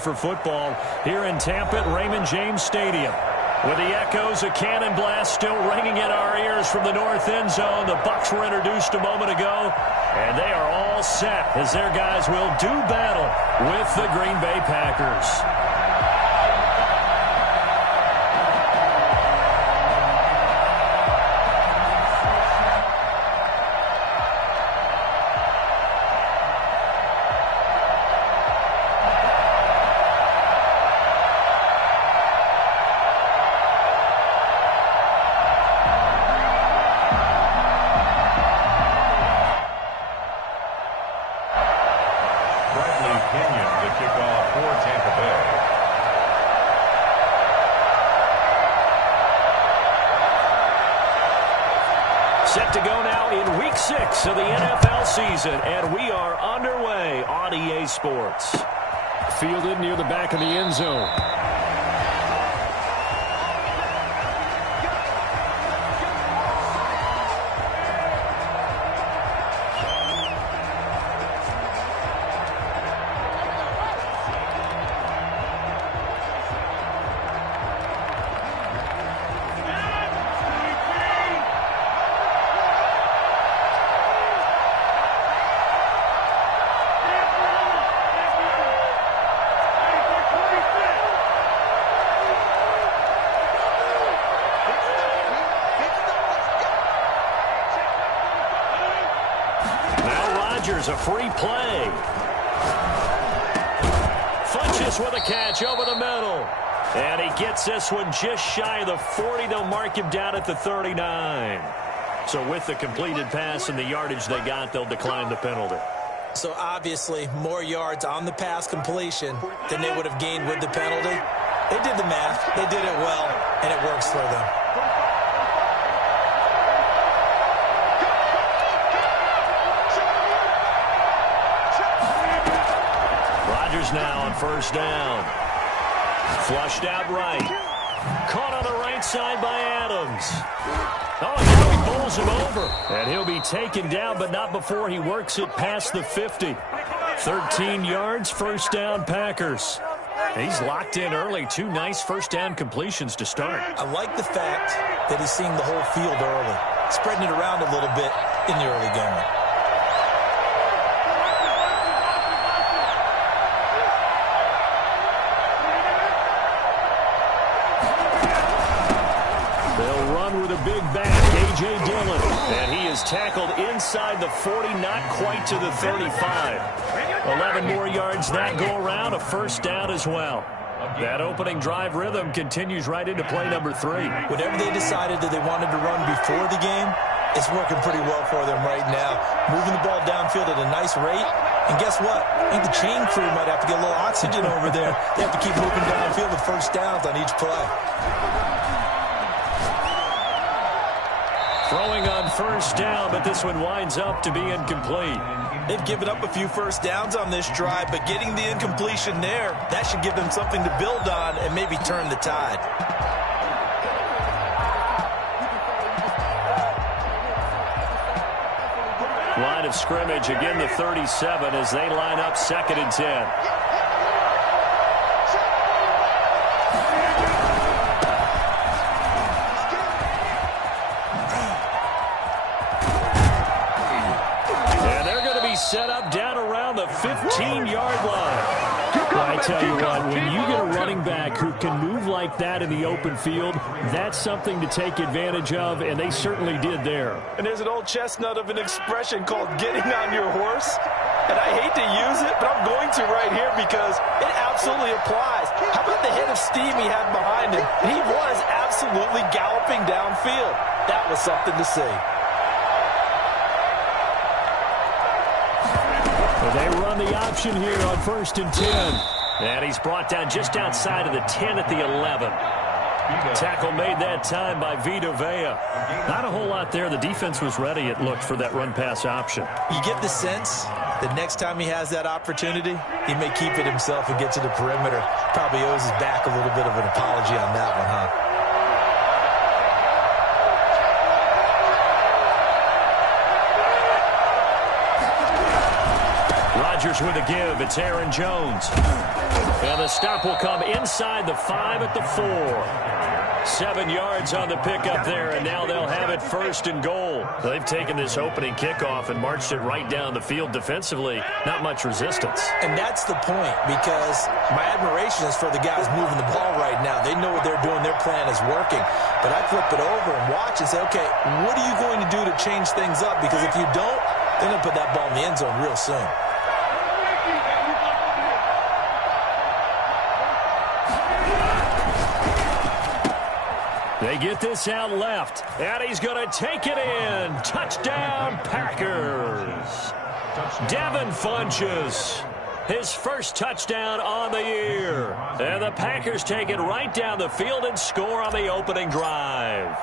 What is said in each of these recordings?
For football here in Tampa at Raymond James Stadium. With the echoes of cannon blast still ringing in our ears from the north end zone, the Bucs were introduced a moment ago, and they are all set as their guys will do battle with the Green Bay Packers. Set to go now in Week 6 of the NFL season, and we are underway on EA Sports. Fielded near the back of the end zone. A free play. Funches with a catch over the middle. And he gets this one just shy of the 40. They'll mark him down at the 39. So with the completed pass and the yardage they got, they'll decline the penalty. So obviously more yards on the pass completion than they would have gained with the penalty. They did the math. They did it well, and it works for them. Now on first down. Flushed out right. Caught on the right side by Adams. Oh, now he bowls him over. And he'll be taken down, but not before he works it past the 50. 13 yards, first down Packers. He's locked in early. Two nice first down completions to start. I like the fact that he's seeing the whole field early. Spreading it around a little bit in the early going. Big back, A.J. Dillon. And he is tackled inside the 40, not quite to the 35. 11 more yards that go around, a first down as well. That opening drive rhythm continues right into play number 3. Whatever they decided that they wanted to run before the game, it's working pretty well for them right now. Moving the ball downfield at a nice rate. And guess what? I think the chain crew might have to get a little oxygen over there. They have to keep moving downfield with first downs on each play. Throwing on first down, but this one winds up to be incomplete. They've given up a few first downs on this drive, but getting the incompletion there, that should give them something to build on and maybe turn the tide. Line of scrimmage, again the 37 as they line up 2nd and 10. Set up down around the 15-yard line. Well, I tell you what, when you get a running back who can move like that in the open field, that's something to take advantage of, and they certainly did there. And there's an old chestnut of an expression called getting on your horse. And I hate to use it, but I'm going to right here because it absolutely applies. How about the hit of steam he had behind him? He was absolutely galloping downfield. That was something to see. They run the option here on 1st and 10. And he's brought down just outside of the 10 at the 11. Tackle made that time by Vita Vea. Not a whole lot there. The defense was ready, it looked, for that run-pass option. You get the sense that next time he has that opportunity, he may keep it himself and get to the perimeter. Probably owes his back a little bit of an apology on that one, huh? Rodgers with a give. It's Aaron Jones. And the stop will come inside the 5 at the 4. 7 yards on the pickup there, and now they'll have it 1st and goal. They've taken this opening kickoff and marched it right down the field defensively. Not much resistance. And that's the point, because my admiration is for the guys moving the ball right now. They know what they're doing. Their plan is working. But I flip it over and watch and say, okay, what are you going to do to change things up? Because if you don't, they're going to put that ball in the end zone real soon. They get this out left, and he's going to take it in. Touchdown, Packers. Devin Funchess, his first touchdown on the year. And the Packers take it right down the field and score on the opening drive.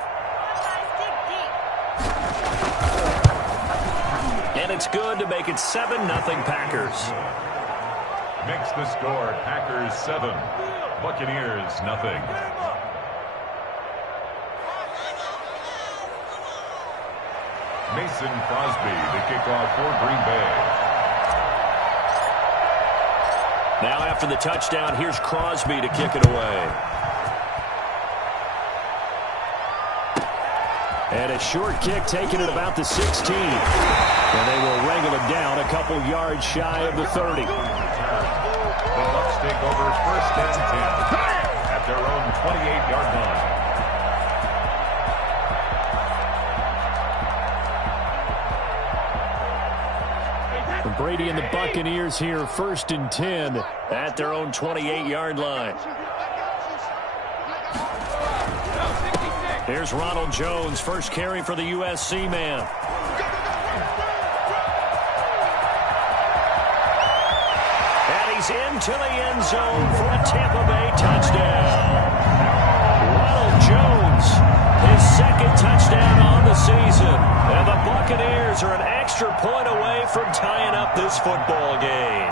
And it's good to make it 7-0 Packers. Makes the score Packers 7, Buccaneers nothing. Mason Crosby, the kickoff for Green Bay. Now after the touchdown, here's Crosby to kick it away. And a short kick taken at about the 16. And they will wrangle him down a couple yards shy of the 30. The Bucs take over 1st and 10 at their own 28-yard line. Brady and the Buccaneers here, 1st and 10 at their own 28-yard line. Here's Ronald Jones, first carry for the USC man. And he's into the end zone for a Tampa Bay touchdown. Ronald Jones, his 2nd touchdown on the season. And the Buccaneers are an extra point away from tying up this football game.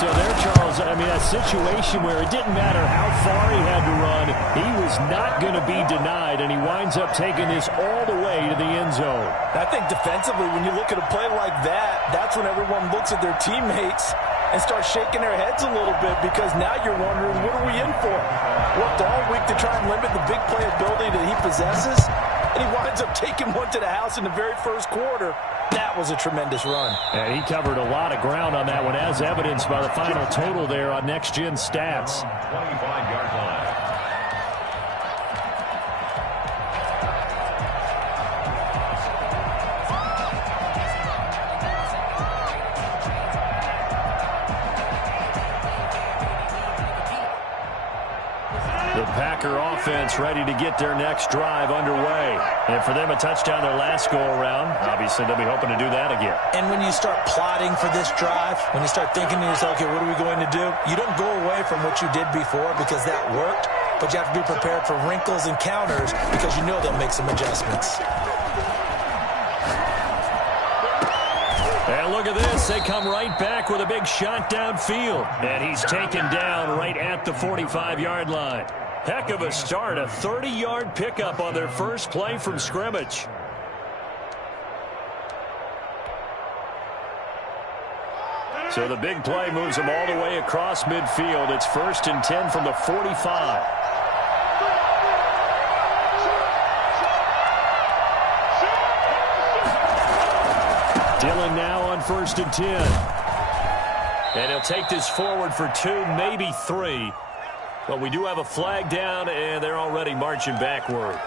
So there, Charles, I mean, a situation where it didn't matter how far he had to run, he was not going to be denied, and he winds up taking this all the way to the end zone. I think defensively, when you look at a play like that, that's when everyone looks at their teammates and starts shaking their heads a little bit, because now you're wondering, what are we in for? Worked all week to try and limit the big play ability that he possesses, and he winds up taking one to the house in the very first quarter. That was a tremendous run. And he covered a lot of ground on that one, as evidenced by the final total there on Next Gen Stats. 25-yard line. The Packer offense ready to get their next drive underway. And for them, a touchdown their last go-around. Obviously, they'll be hoping to do that again. And when you start plotting for this drive, when you start thinking to yourself, okay, what are we going to do? You don't go away from what you did before because that worked, but you have to be prepared for wrinkles and counters because you know they'll make some adjustments. And look at this. They come right back with a big shot downfield. And he's taken down right at the 45-yard line. Heck of a start. A 30-yard pickup on their first play from scrimmage. So the big play moves them all the way across midfield. It's 1st and 10 from the 45. Dillon now on 1st and 10. And he'll take this forward for 2, maybe 3. But we do have a flag down, and they're already marching backward.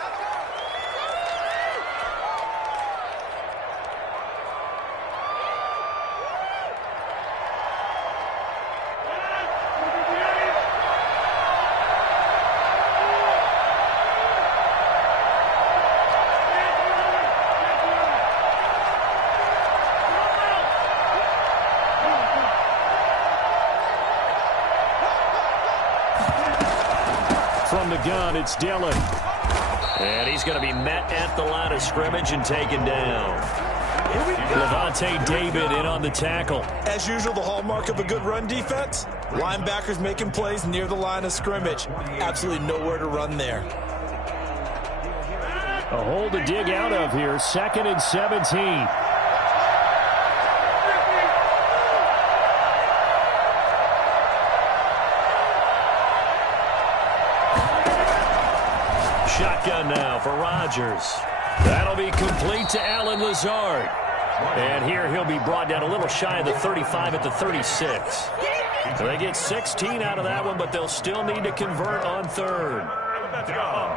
From the gun, it's Dillon. And he's going to be met at the line of scrimmage and taken down. Levante David in on the tackle. As usual, the hallmark of a good run defense, linebackers making plays near the line of scrimmage. Absolutely nowhere to run there. A hole to dig out of here, 2nd and 17. shotgun now for Rodgers. That'll be complete to Allen Lazard. And here he'll be brought down a little shy of the 35 at the 36. So they get 16 out of that one, but they'll still need to convert on third. Let's go.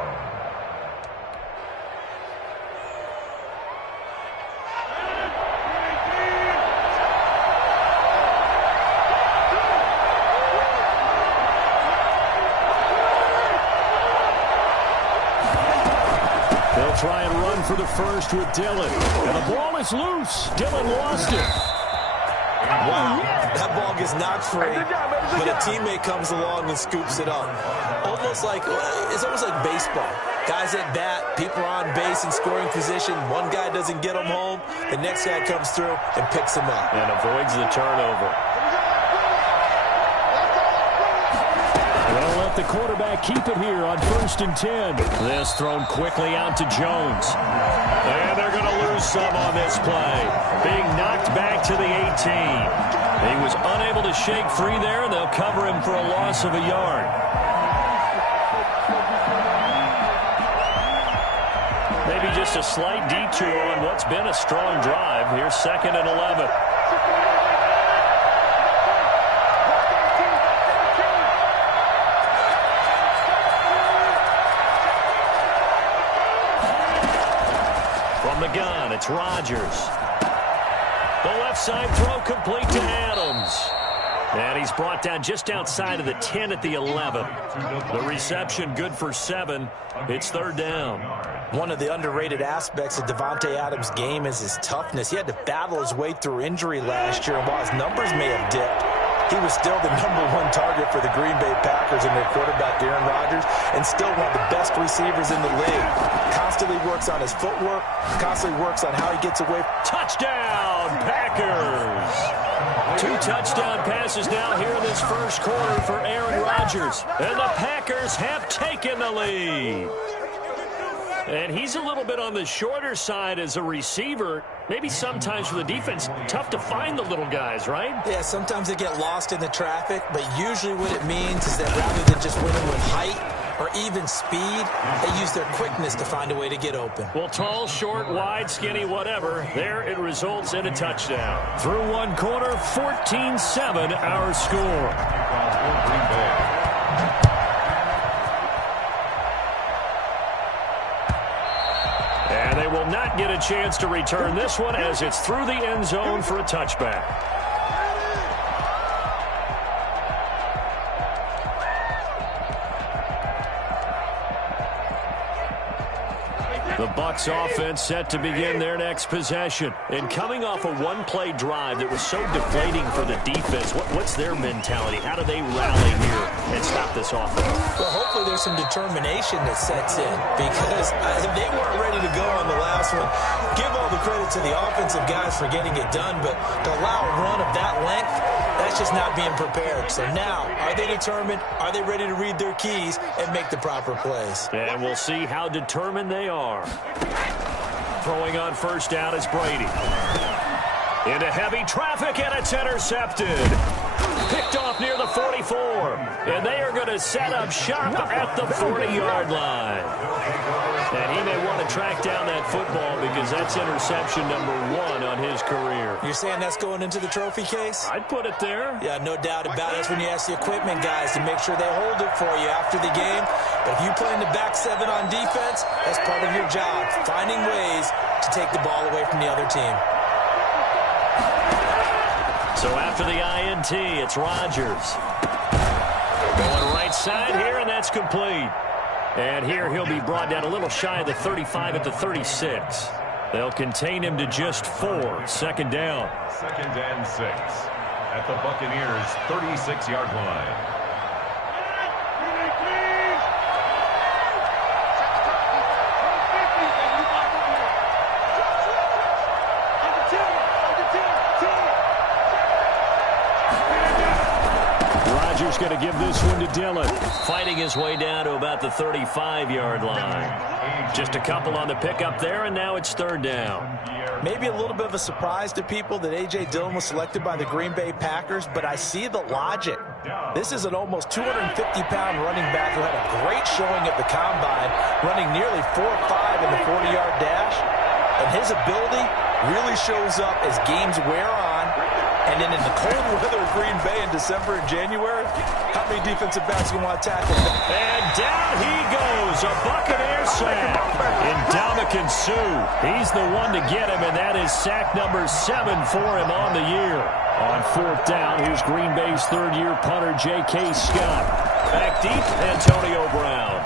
They'll try and run for the first with Dillon. And the ball is loose. Dillon lost it. Wow, that ball gets knocked free, but a teammate comes along and scoops it up. It's almost like baseball. Guys at bat, people are on base in scoring position. One guy doesn't get them home. The next guy comes through and picks them up. And avoids the turnover. They'll let the quarterback keep it here on 1st and 10. This thrown quickly out to Jones. And they're going to lose some on this play. Being knocked back to the 18. He was unable to shake free there, and they'll cover him for a loss of a yard. Maybe just a slight detour on what's been a strong drive. Here's 2nd and 11. From the gun, it's Rodgers. The left side throw complete to Adams. And he's brought down just outside of the 10 at the 11. The reception good for 7. It's 3rd down. One of the underrated aspects of Davante Adams' game is his toughness. He had to battle his way through injury last year, and while his numbers may have dipped, he was still the #1 target for the Green Bay Packers and their quarterback, Aaron Rodgers, and still one of the best receivers in the league. Constantly works on his footwork, constantly works on how he gets away. Touchdown, Packers! 2 touchdown passes now here in this first quarter for Aaron Rodgers. And the Packers have taken the lead. And he's a little bit on the shorter side as a receiver. Maybe sometimes for the defense, tough to find the little guys, right? Yeah, sometimes they get lost in the traffic, but usually what it means is that rather than just winning with height or even speed, they use their quickness to find a way to get open. Well, tall, short, wide, skinny, whatever, there it results in a touchdown. Through one quarter, 14-7 our score. And they will not get a chance to return this one as it's through the end zone for a touchback. The Bucs offense set to begin their next possession. And coming off a one-play drive that was so deflating for the defense, what's their mentality? How do they rally here and stop this offense? Well, hopefully there's some determination that sets in, because they weren't ready to go on the last one. Give all the credit to the offensive guys for getting it done, but to allow a run of that length, that's just not being prepared. So now, are they determined? Are they ready to read their keys and make the proper plays? And we'll see how determined they are. Throwing on first down is Brady. Into heavy traffic, and it's intercepted. Picked off near the 44. And they are going to set up shop at the 40-yard line. And he may want to track down that football because that's interception #1 on his career. You're saying that's going into the trophy case? I'd put it there. Yeah, no doubt about it. That's when you ask the equipment guys to make sure they hold it for you after the game. But if you play in the back 7 on defense, that's part of your job, finding ways to take the ball away from the other team. So after the INT, it's Rodgers. Going right side here, and that's complete. And here he'll be brought down a little shy of the 35 at the 36. They'll contain him to just 4. Second down. 2nd and 6 at the Buccaneers' 36-yard line. Rodgers going to give this one to Dillon. Fighting his way down to about the 35-yard line. Just a couple on the pickup there, and now it's 3rd down. Maybe a little bit of a surprise to people that A.J. Dillon was selected by the Green Bay Packers, but I see the logic This is an almost 250-pound running back who had a great showing at the Combine, running nearly 4.5 in the 40-yard dash. And his ability really shows up as games wear on. And then in the cold weather of Green Bay in December and January, how many defensive backs you want to tackle? And down he goes, a Buccaneer sack. Ndamukong Suh, he's the one to get him, and that is sack number 7 for him on the year. On 4th down, here's Green Bay's third-year punter, J.K. Scott. Back deep, Antonio Brown.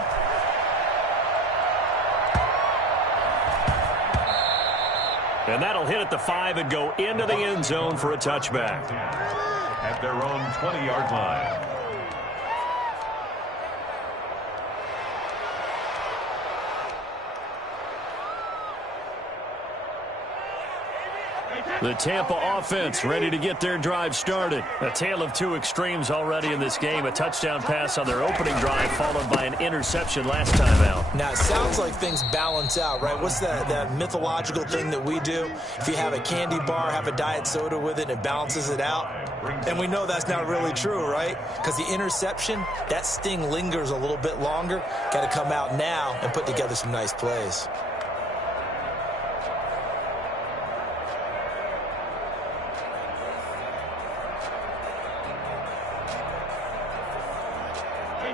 And that'll hit at the 5 and go into the end zone for a touchback. At their own 20-yard line. The Tampa offense ready to get their drive started. A tale of two extremes already in this game. A touchdown pass on their opening drive followed by an interception last time out. Now, it sounds like things balance out, right? What's that mythological thing that we do? If you have a candy bar, have a diet soda with it, it balances it out. And we know that's not really true, right? Because the interception, that sting lingers a little bit longer. Got to come out now and put together some nice plays.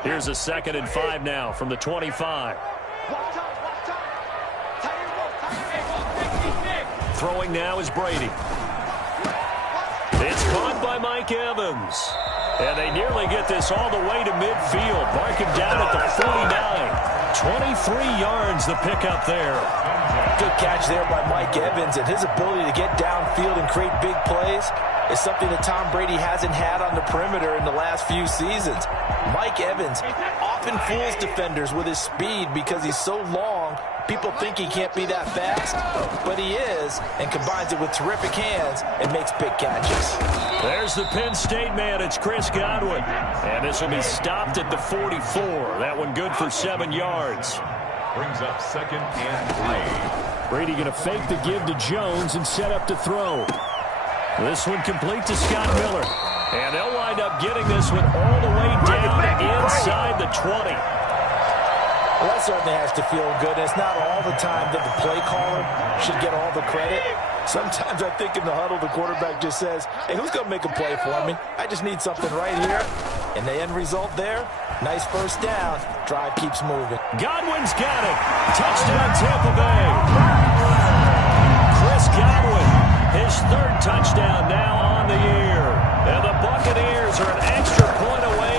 Here's a 2nd and 5 now from the 25. Throwing now is Brady. It's caught by Mike Evans. And they nearly get this all the way to midfield. Mark him down at the 49. 23 yards the pickup there. Good catch there by Mike Evans, and his ability to get downfield and create big plays is something that Tom Brady hasn't had on the perimeter in the last few seasons. Mike Evans often fools defenders with his speed because he's so long. People think he can't be that fast, but he is, and combines it with terrific hands and makes big catches. There's the Penn State man. It's Chris Godwin. And this will be stopped at the 44. That one good for 7 yards. Brings up 2nd and 3. Brady going to fake the give to Jones and set up to throw. This one complete to Scott Miller. And they'll wind up getting this one all the way down inside the 20. Well, that certainly has to feel good. And it's not all the time that the play caller should get all the credit. Sometimes I think in the huddle, the quarterback just says, hey, who's going to make a play for me? I just need something right here. And the end result there, nice first down. Drive keeps moving. Godwin's got it. Touchdown, Tampa Bay. Chris Godwin, his 3rd touchdown now on the year. And the Buccaneers are an extra point away.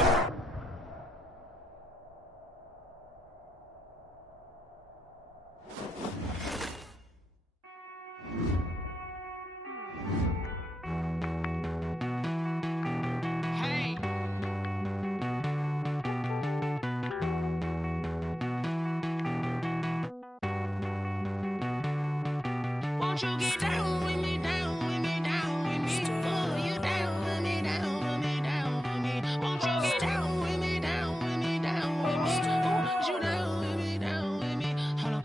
Won't you get down with me, down with me, down with me? Oh, you down with me, down with me, down with me. Won't you get down with me, down with me, down with me? Oh, you down with me, down with me? Hold on.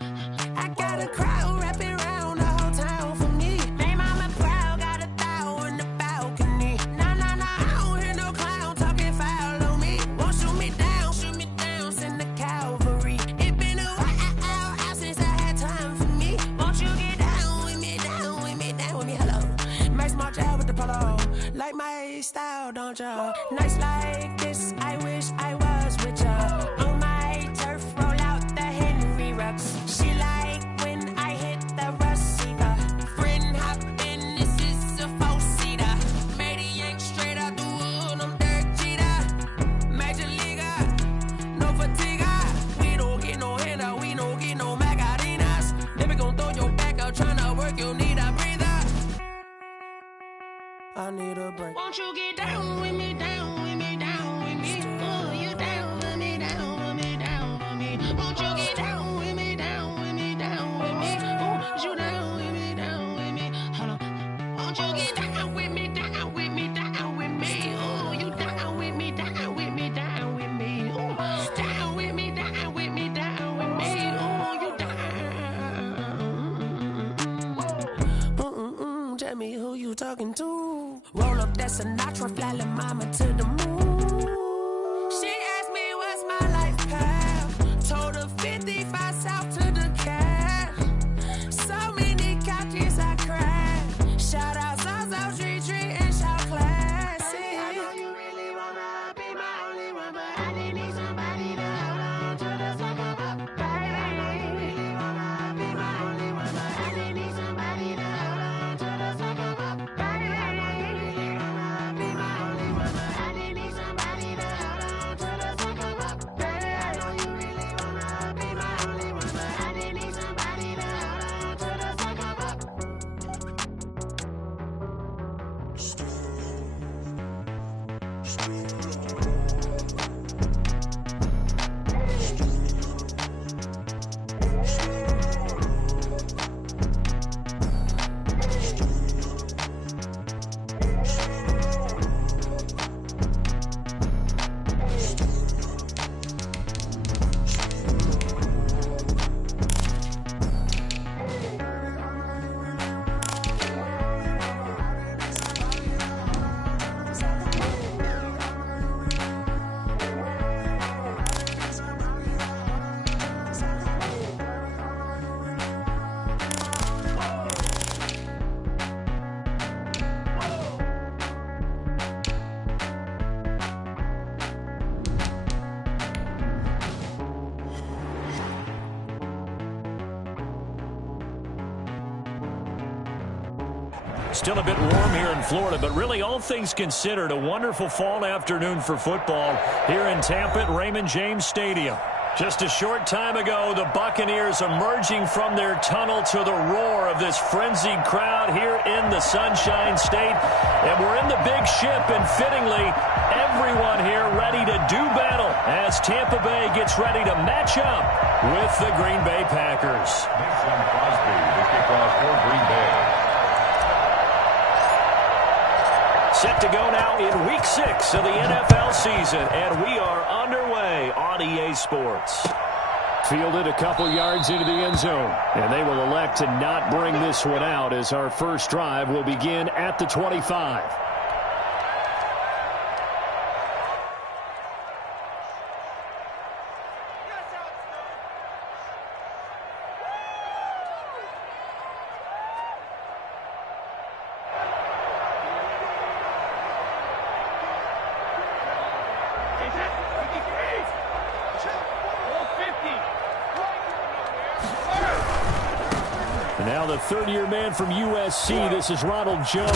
I got a crowd wrapping around the whole town for me. May mama proud, got a thou in the balcony. Nah, nah, nah, I don't hear no clown talking foul on me. Won't shoot me down, send the cavalry. It been a while since I had time for me. Won't you get down with me, down with me, down with me? Hello. Max March out with the polo. Like my style, don't ya? Nights like this, I wish I was with ya. On my turf, roll out the Henry Rux. She like when I hit the receiver. Friend hop in, this is a 4-seater. Made a yank straight out the wood, I'm Derek Jeter. Major leaguer, no fatigue. We don't get no handout, we don't get no Macarinas. Never gon' throw your back out, tryna work, you need a breather. I need a break. Won't you get down with me, down with me, down with me? Oh, you down with me, down with me, down with me? Won't you get down with me, down with me, down with me? Oh, you down with me, down with me? Hold on. Won't you get down with me, down with me, down with me? Oh, you down with me, down with me, down with me? Oh, down with me, down with me, down with me? Oh, you down. Tell me who you talking to. Roll up that Sinatra, fly la mama to the moon. Still a bit warm here in Florida, but really all things considered, a wonderful fall afternoon for football here in Tampa at Raymond James Stadium. Just a short time ago, the Buccaneers emerging from their tunnel to the roar of this frenzied crowd here in the Sunshine State. And we're in the big ship, and fittingly, everyone here ready to do battle as Tampa Bay gets ready to match up with the Green Bay Packers. Mason Crosby, the kickoff for Green Bay. Set to go now in Week 6 of the NFL season, and we are underway on EA Sports. Fielded a couple yards into the end zone, and they will elect to not bring this one out as our first drive will begin at the 25. Now the third-year man from USC, this is Ronald Jones.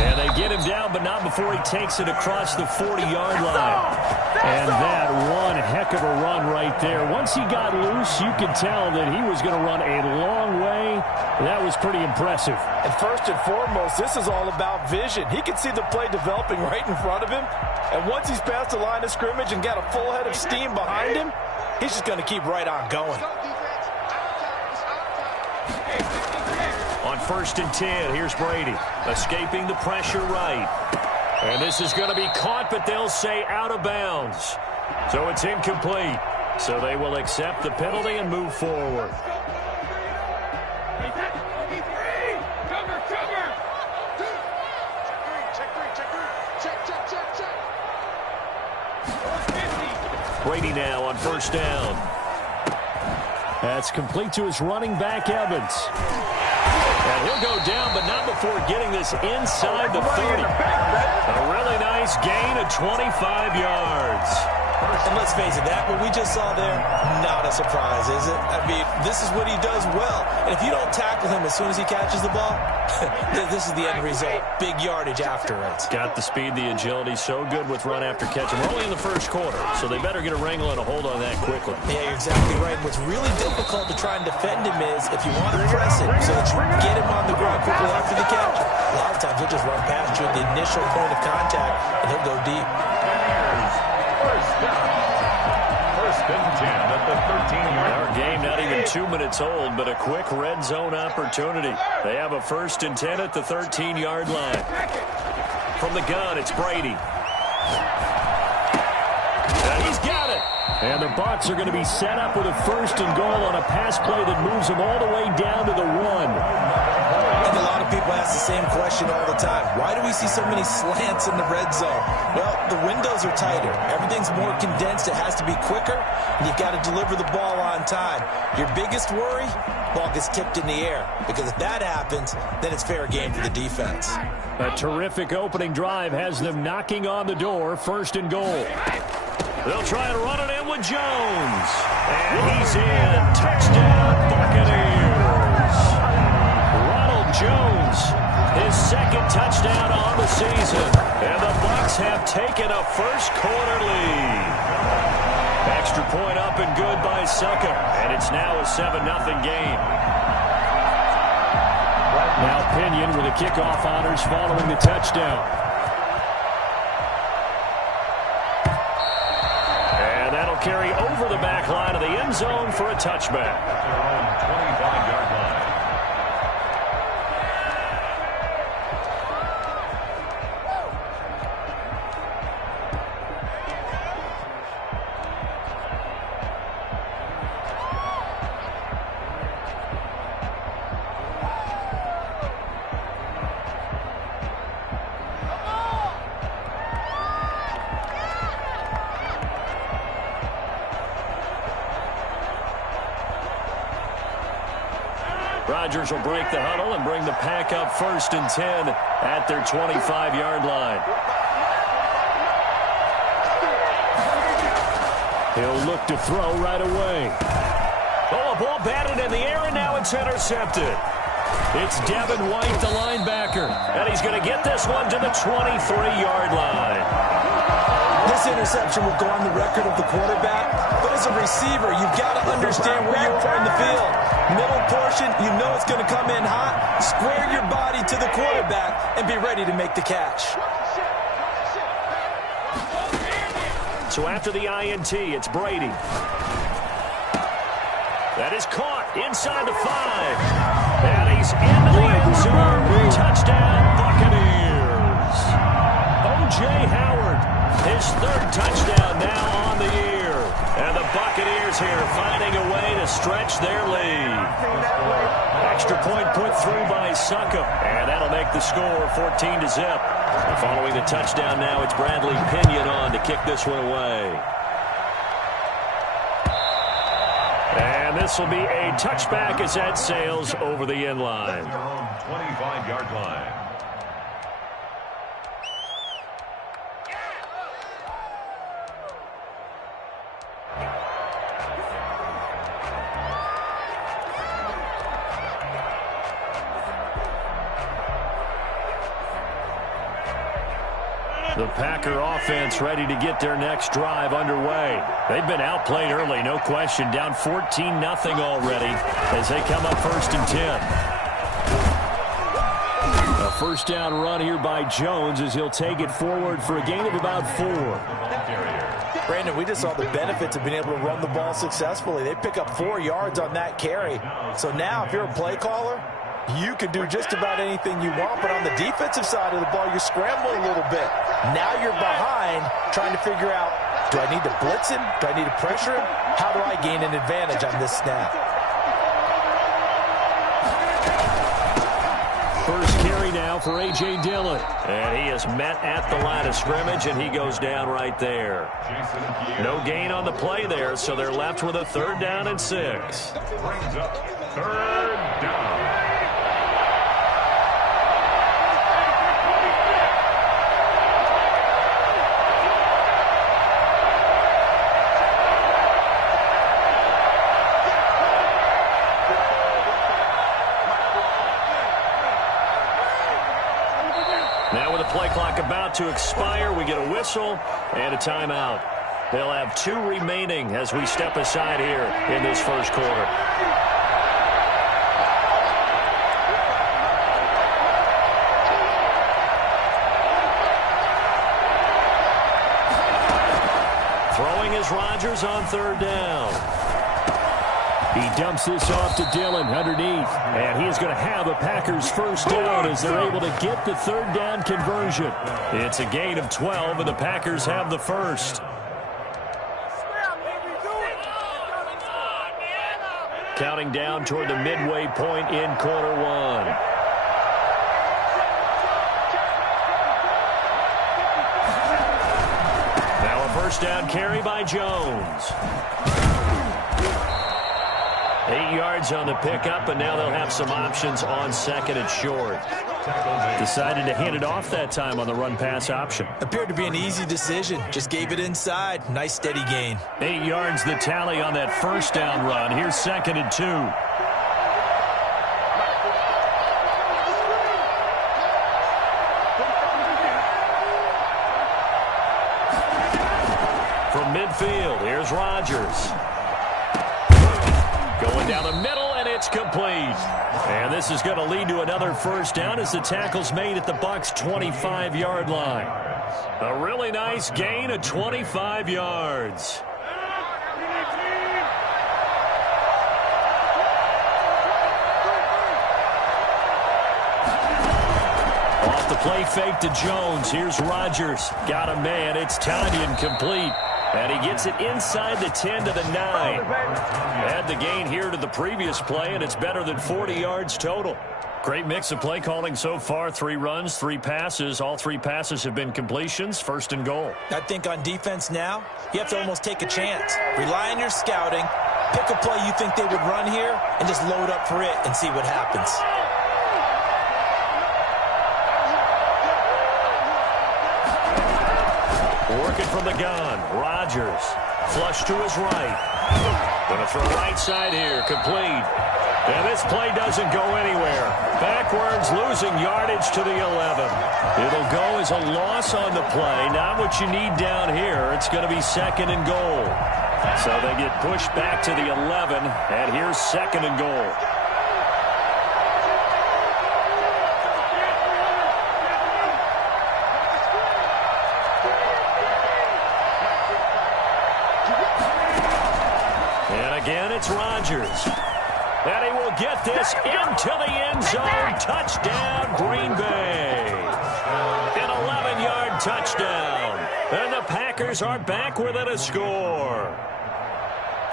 And they get him down, but not before he takes it across the 40-yard line. And that one heck of a run right there. Once he got loose, you could tell that he was going to run a long way. That was pretty impressive. And first and foremost, this is all about vision. He can see the play developing right in front of him. And once he's past the line of scrimmage and got a full head of steam behind him, he's just going to keep right on going. On 1st and 10, here's Brady, escaping the pressure right. And this is going to be caught, but they'll say out of bounds. So it's incomplete. So they will accept the penalty and move forward. Brady now on 1st down. That's complete to his running back, Evans. And he'll go down, but not before getting this inside the 30. A really nice gain of 25 yards. And let's face it, that what we just saw there, not a surprise, is it? I mean, this is what he does well. And if you don't tackle him as soon as he catches the ball, this is the end result. Big yardage afterwards. Got the speed, the agility, so good with run after catch. And we're only in the first quarter, so they better get a wrangle and a hold on that quickly. Yeah, you're exactly right. What's really difficult to try and defend him is if you want to press it so that you get him on the ground quickly after the catch. A lot of times he'll just run past you at the initial point of contact, and he'll go deep. First down. 1st and 10 at the 13-yard line. Our game not even 2 minutes old, but a quick red zone opportunity. They have a 1st and 10 at the 13-yard line. From the gun, it's Brady. And he's got it. And the Bucs are going to be set up with a 1st and goal on a pass play that moves them all the way down to the 1. And a lot of people ask the same question all the time. Why do we see so many slants in the red zone? Well, the windows are tighter. Everything's more condensed. It has to be quicker, and you've got to deliver the ball on time. Your biggest worry, ball gets tipped in the air, because if that happens, then it's fair game for the defense. A terrific opening drive has them knocking on the door. 1st and goal. They'll try and run it in with Jones. And he's in. Touchdown, Buccaneers. Jones, his 2nd touchdown on the season. And the Bucs have taken a first-quarter lead. Extra point up and good by Succa. And it's now a 7-0 game. Now Pinion with the kickoff honors following the touchdown. And that'll carry over the back line of the end zone for a touchback. At their own 25-yard line. Rodgers will break the huddle and bring the pack up 1st and 10 at their 25-yard line. He'll look to throw right away. Oh, a ball batted in the air, and now it's intercepted. It's Devin White, the linebacker. And he's going to get this one to the 23-yard line. This interception will go on the record of the quarterback, but as a receiver, you've got to understand where you are in the field. Middle portion, you know it's going to come in hot. Square your body to the quarterback and be ready to make the catch. So after the INT, it's Brady. That is caught inside the 5. And he's into the end zone. Touchdown, Buccaneers. O.J. Howard, his 3rd touchdown now on the year. And the Buccaneers here finding a way to stretch their lead. Extra point put through by Succop. And that'll make the score 14-0. And following the touchdown now, it's Bradley Pinion on to kick this one away. And this will be a touchback as that sails over the end line. 25-yard line. The Packer offense ready to get their next drive underway. They've been outplayed early, no question. Down 14-0 already as they come up 1st and 10. A first down run here by Jones as he'll take it forward for a gain of about 4. Brandon, we just saw the benefits of being able to run the ball successfully. They pick up 4 yards on that carry. So now if you're a play caller, you can do just about anything you want, but on the defensive side of the ball, you're scrambling a little bit. Now you're behind trying to figure out, do I need to blitz him? Do I need to pressure him? How do I gain an advantage on this snap? First carry now for A.J. Dillon. And he is met at the line of scrimmage, and he goes down right there. No gain on the play there, so they're left with a 3rd down and 6. Brings up 3rd down. Now with the play clock about to expire, we get a whistle and a timeout. They'll have 2 remaining as we step aside here in this first quarter. Throwing is Rodgers on 3rd down. He dumps this off to Dillon underneath, and he is going to have a Packers first down as they're able to get the 3rd down conversion. It's a gain of 12, and the Packers have the first. Counting down toward the midway point in quarter 1. Now a first down carry by Jones. 8 yards on the pickup, and now they'll have some options on 2nd and short. Decided to hand it off that time on the run-pass option. Appeared to be an easy decision. Just gave it inside. Nice, steady gain. 8 yards the tally on that first down run. Here's 2nd and 2. From midfield, here's Rodgers. Going down the middle, and it's complete. And this is going to lead to another first down as the tackle's made at the Bucs' 25-yard line. A really nice gain of 25 yards. Off the play fake to Jones. Here's Rodgers. Got a man. It's Tanyan complete. And he gets it inside the 10 to the 9. Add the gain here to the previous play, and it's better than 40 yards total. Great mix of play calling so far. 3 runs, 3 passes. All 3 passes have been completions. 1st and goal. I think on defense now, you have to almost take a chance. Rely on your scouting. Pick a play you think they would run here, and just load up for it and see what happens. Working from the gun, Rodgers. Flush to his right. Going to throw right side here, complete. And this play doesn't go anywhere. Backwards, losing yardage to the 11. It'll go as a loss on the play. Not what you need down here. It's going to be 2nd and goal. So they get pushed back to the 11, and here's 2nd and goal. And again, it's Rodgers. And he will get this into the end zone. Touchdown, Green Bay. An 11-yard touchdown. And the Packers are back within a score.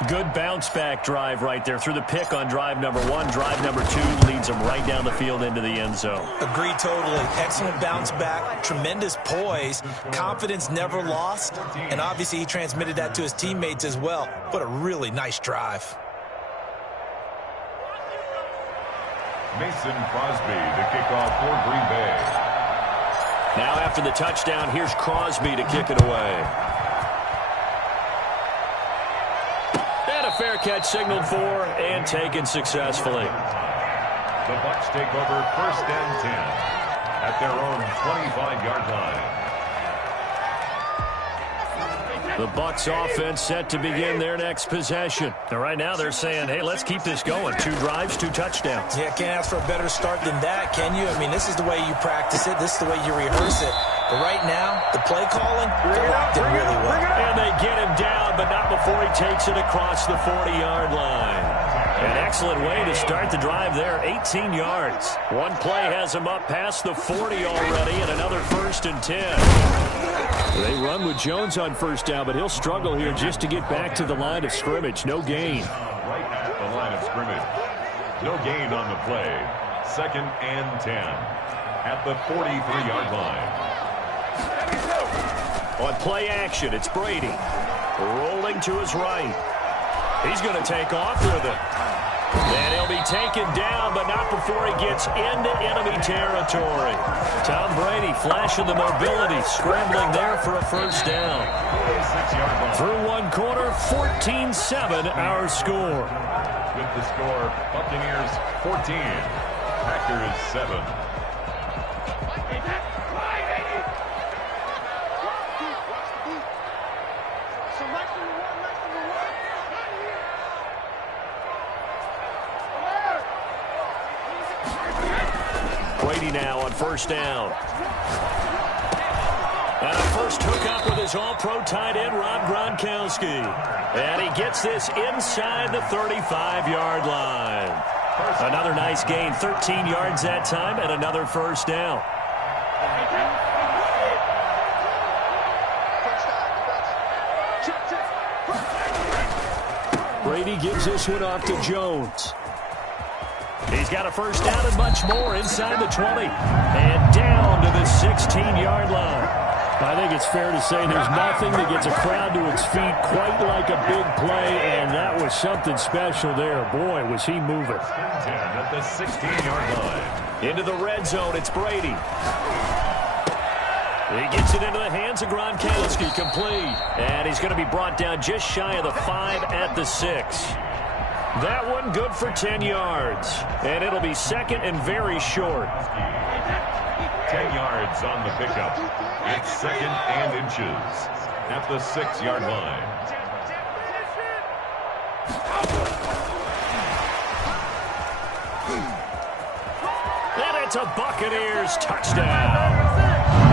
Good bounce-back drive right there. Through the pick on drive number 1. Drive number 2 leads them right down the field into the end zone. Agree totally. Excellent bounce back. Tremendous poise. Confidence never lost. And obviously he transmitted that to his teammates as well. What a really nice drive. Mason Crosby to kick off for Green Bay. Now after the touchdown, here's Crosby to kick it away. And a fair catch signaled for and taken successfully. The Bucs take over 1st and 10 at their own 25-yard line. The Bucs offense set to begin their next possession. And right now they're saying, hey, let's keep this going. 2 drives, 2 touchdowns. Yeah, can't ask for a better start than that, can you? I mean, this is the way you practice it. This is the way you rehearse it. But right now, the play calling, they're locked in really well. And they get him down, but not before he takes it across the 40-yard line. An excellent way to start the drive there, 18 yards. One play has him up past the 40 already, and another 1st and 10. They run with Jones on 1st down, but he'll struggle here just to get back to the line of scrimmage. No gain. Right at the line of scrimmage. No gain on the play. 2nd and 10 at the 43-yard line. On play action, it's Brady. Rolling to his right. He's going to take off with it. And he'll be taken down, but not before he gets into enemy territory. Tom Brady flashing the mobility, scrambling there for a 1st down. Through one quarter, 14-7 our score. With the score, Buccaneers 14, Packers 7. Brady now on 1st down. And a first hookup with his all-pro tight end, Rob Gronkowski. And he gets this inside the 35-yard line. Another nice gain, 13 yards that time, and another 1st down. Brady gives this one off to Jones. He's got a 1st down and much more inside the 20. And down to the 16-yard line. I think it's fair to say there's nothing that gets a crowd to its feet quite like a big play, and that was something special there. Boy, was he moving. 10 at the 16-yard line. Into the red zone, it's Brady. He gets it into the hands of Gronkowski, complete. And he's going to be brought down just shy of the 5 at the 6. That one good for 10 yards. And it'll be 2nd and very short. 10 yards on the pickup. It's 2nd and inches at the 6-yard line. And it's a Buccaneers touchdown.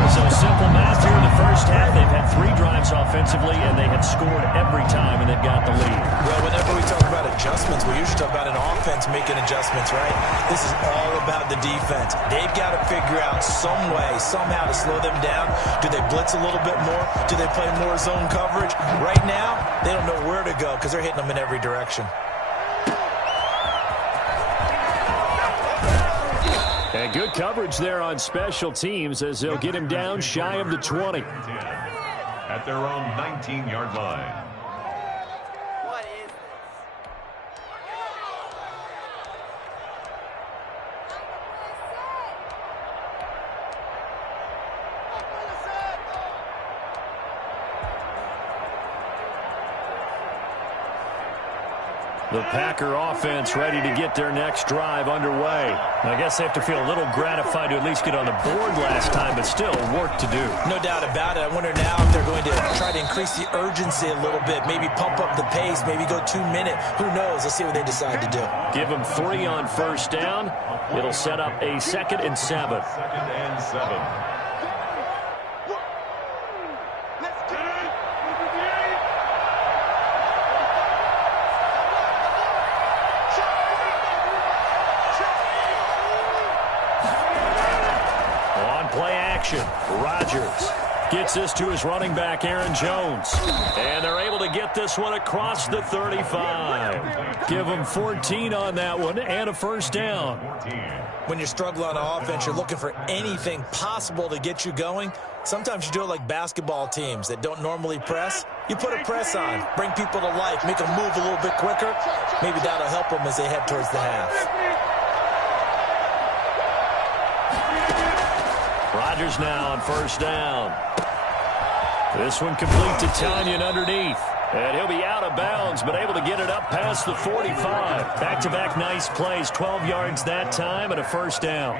So simple math here in the 1st half. They've had 3 drives offensively, and they have scored every time, and they've got the lead. Well, whenever we talk about adjustments, we usually talk about an offense making adjustments, right? This is all about the defense. They've got to figure out some way, somehow to slow them down. Do they blitz a little bit more? Do they play more zone coverage? Right now, they don't know where to go because they're hitting them in every direction. And good coverage there on special teams as they'll get him down shy of the 20. At their own 19-yard line. The Packer offense ready to get their next drive underway. I guess they have to feel a little gratified to at least get on the board last time, but still work to do. No doubt about it. I wonder now if they're going to try to increase the urgency a little bit, maybe pump up the pace, maybe go 2 minute. Who knows? Let's see what they decide to do. Give them 3 on first down. It'll set up a 2nd and 7. 2nd and 7. Rodgers gets this to his running back, Aaron Jones. And they're able to get this one across the 35. Give them 14 on that one and a first down. When you're struggling on offense, you're looking for anything possible to get you going. Sometimes you do it like basketball teams that don't normally press. You put a press on, bring people to life, make them move a little bit quicker. Maybe that'll help them as they head towards the half. Rodgers now on first down. This one complete to Tanyan underneath. And he'll be out of bounds, but able to get it up past the 45. Back-to-back nice plays, 12 yards that time and a first down.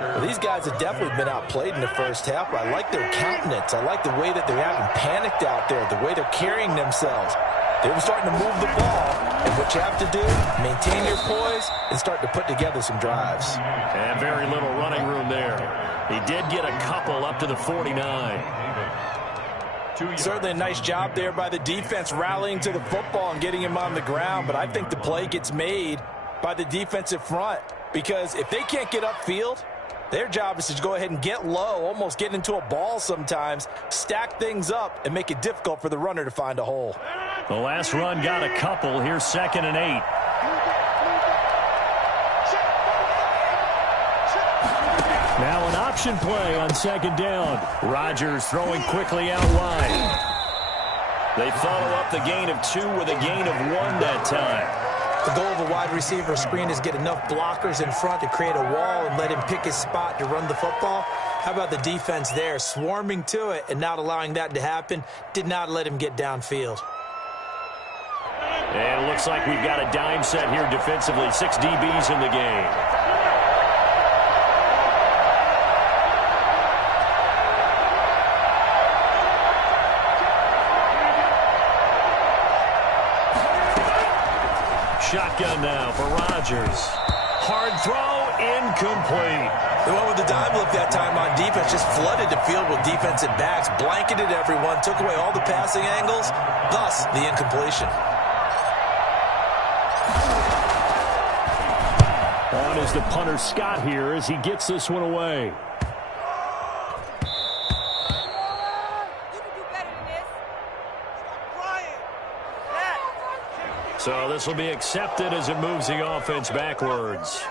Well, these guys have definitely been outplayed in the first half, but I like their countenance. I like the way that they're having panicked out there, the way they're carrying themselves. They're starting to move the ball, and what you have to do, maintain your poise and start to put together some drives. And very little running room there. He did get a couple up to the 49. Certainly a nice job there by the defense rallying to the football and getting him on the ground, but I think the play gets made by the defensive front because if they can't get upfield, their job is to go ahead and get low, almost get into a ball sometimes, stack things up, and make it difficult for the runner to find a hole. The last run got a couple. Here's 2nd and 8. Now an option play on 2nd down. Rodgers throwing quickly out wide. They follow up the gain of 2 with a gain of 1 that time. The goal of a wide receiver screen is get enough blockers in front to create a wall and let him pick his spot to run the football. How about the defense there, swarming to it and not allowing that to happen? Did not let him get downfield. And it looks like we've got a dime set here defensively. 6 DBs in the game. Shotgun now for Rodgers. Hard throw, incomplete. The one with the dime look that time on defense just flooded the field with defensive backs, blanketed everyone, took away all the passing angles, thus the incompletion. On is the punter Scott here as he gets this one away. So this will be accepted as it moves the offense backwards.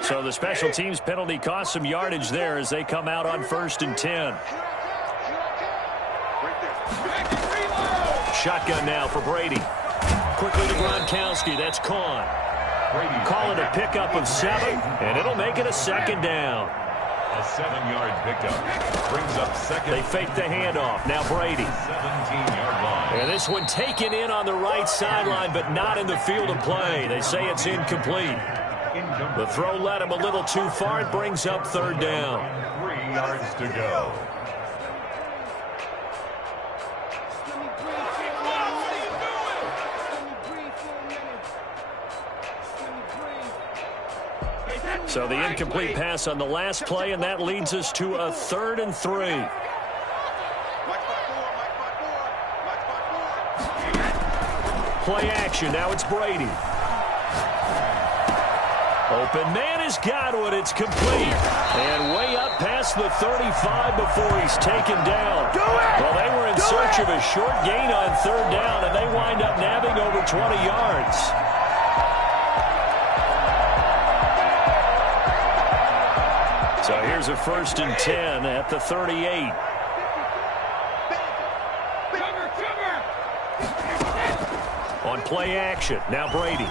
So the special teams penalty cost some yardage there as they come out on 1st and 10. Shotgun now for Brady. Quickly to Gronkowski. That's Kahn. Call it a pickup of 7, and it'll make it a 2nd down. A 7-yard pickup brings up 2nd. They fake the handoff. Now Brady. 17-yard line. And this one taken in on the right sideline, but not in the field of play. They say it's incomplete. The throw led him a little too far. It brings up 3rd down. 3 yards to go. So the incomplete pass on the last play, and that leads us to a 3rd and 3. Play action. Now it's Brady. Open man has got one. It's complete. And way up past the 35 before he's taken down. Well, they were in search of a short gain on 3rd down, and they wind up nabbing over 20 yards. So here's a 1st and 10 at the 38. On play action, now Brady.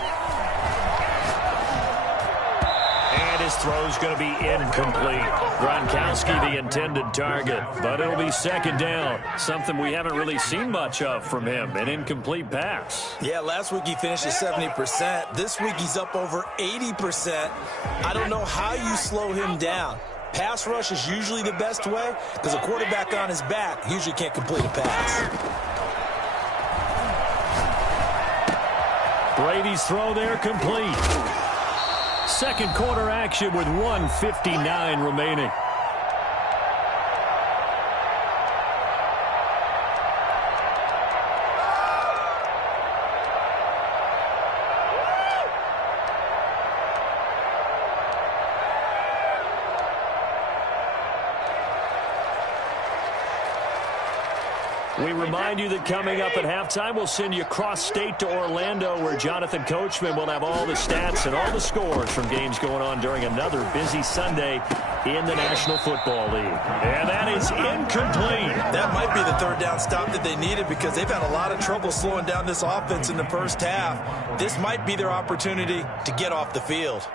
And His throw's going to be incomplete. Gronkowski the intended target, but it'll be second down. Something we haven't really seen much of from him, an incomplete pass. Yeah, last week he finished at 70%. This week he's up over 80%. I don't know how you slow him down. Pass rush is usually the best way because a quarterback on his back usually can't complete a pass. Brady's throw there complete. Second quarter action with 1:59 remaining. We remind you that coming up at halftime, we'll send you cross-state to Orlando, where Jonathan Coachman will have all the stats and all the scores from games going on during another busy Sunday in the National Football League. And that is incomplete. That might be the third down stop that they needed because they've had a lot of trouble slowing down this offense in the first half. This might be their opportunity to get off the field.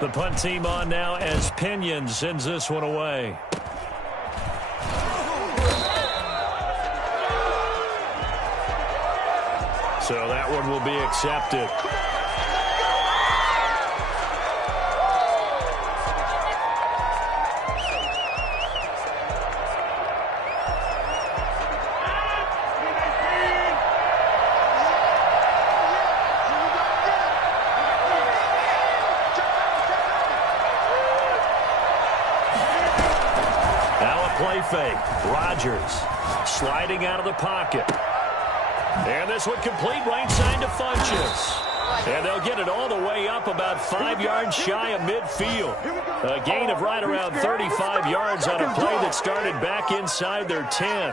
The punt team on now as Pinion sends this one away. So that one will be accepted. Play fake. Rodgers sliding out of the pocket. And this one complete right side to Funchess. And they'll get it all the way up about 5 yards shy of midfield. A gain of right around 35 yards on a play that started back inside their 10.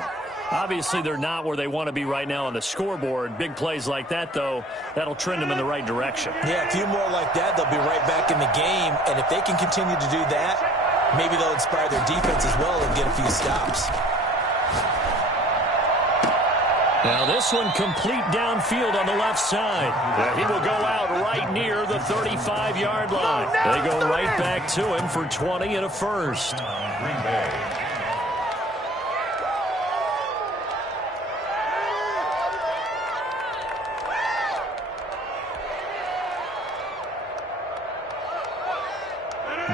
Obviously, they're not where they want to be right now on the scoreboard. Big plays like that, though, that'll trend them in the right direction. Yeah, a few more like that, they'll be right back in the game. And if they can continue to do that, maybe they'll inspire their defense as well and get a few stops. Now this one complete downfield on the left side. He will go out right near the 35-yard line. They go right back to him for 20 and a first. Green Bay.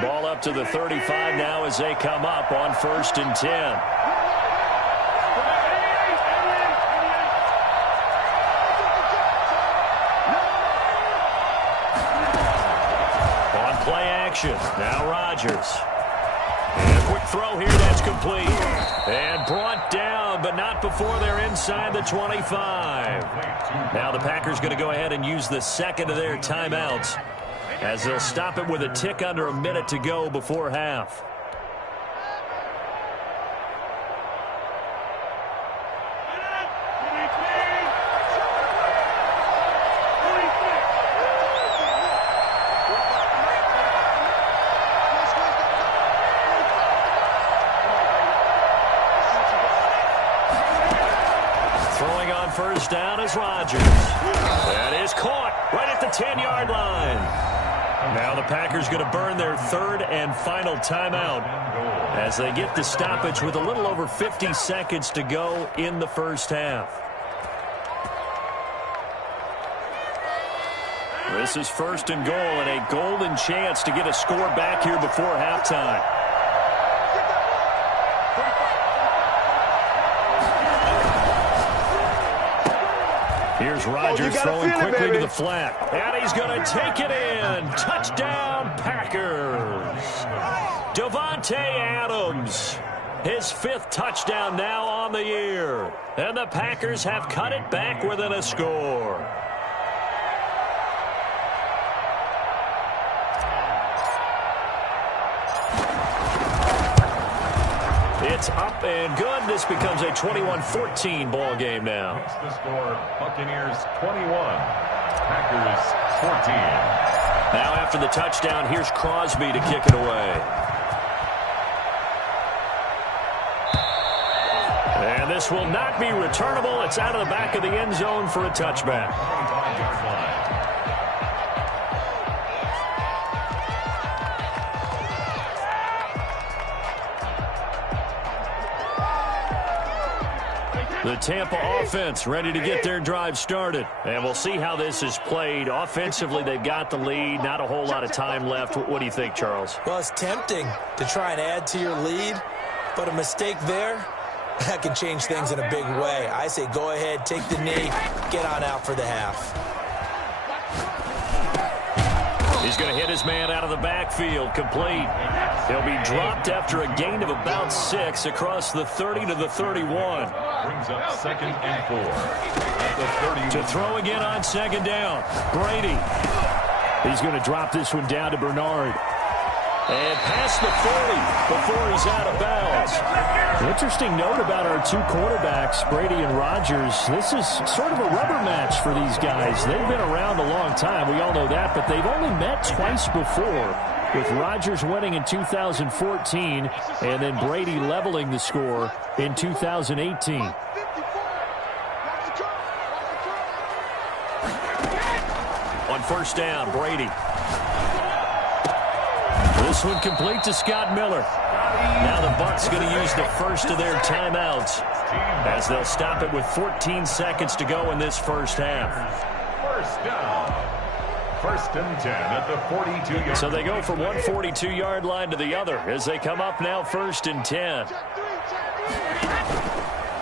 Ball up to the 35 now as they come up on 1st and 10. On play action, now Rodgers. And a quick throw here, that's complete. And brought down, but not before they're inside the 25. Now the Packers going to go ahead and use the second of their timeouts, as they'll stop it with a tick under a minute to go before half. Throwing on 1st down is Rodgers. That is caught right at the 10-yard line. Now the Packers going to burn their 3rd and final timeout as they get the stoppage with a little over 50 seconds to go in the first half. This is 1st and goal and a golden chance to get a score back here before halftime. Here's Rodgers throwing quickly to the flat. And he's going to take it in. Touchdown, Packers. Davante Adams. His 5th touchdown now on the year. And the Packers have cut it back within a score. It's up and good. This becomes a 21-14 ball game now. It's the score, Buccaneers 21, Packers 14. Now after the touchdown, here's Crosby to kick it away. And this will not be returnable. It's out of the back of the end zone for a touchback. 25-yard line. The Tampa offense ready to get their drive started. And we'll see how this is played. Offensively, they've got the lead. Not a whole lot of time left. What do you think, Charles? Well, it's tempting to try and add to your lead, but a mistake there, that can change things in a big way. I say go ahead, take the knee, get on out for the half. He's going to hit his man out of the backfield, complete. He'll be dropped after a gain of about 6 across the 30 to the 31. Brings up 2nd and 4. At the 30. To throw again on 2nd down. Brady. He's going to drop this one down to Bernard. And past the 40 before he's out of bounds. An interesting note about our two quarterbacks, Brady and Rodgers. This is sort of a rubber match for these guys. They've been around a long time. We all know that, but they've only met twice before, with Rodgers winning in 2014 and then Brady leveling the score in 2018. On 1st down, Brady. This one complete to Scott Miller. Now the Bucs going to use the first of their timeouts as they'll stop it with 14 seconds to go in this first half. 1st down. 1st and 10 at the 42-yard. So they go from one 42-yard line to the other as they come up now 1st and 10.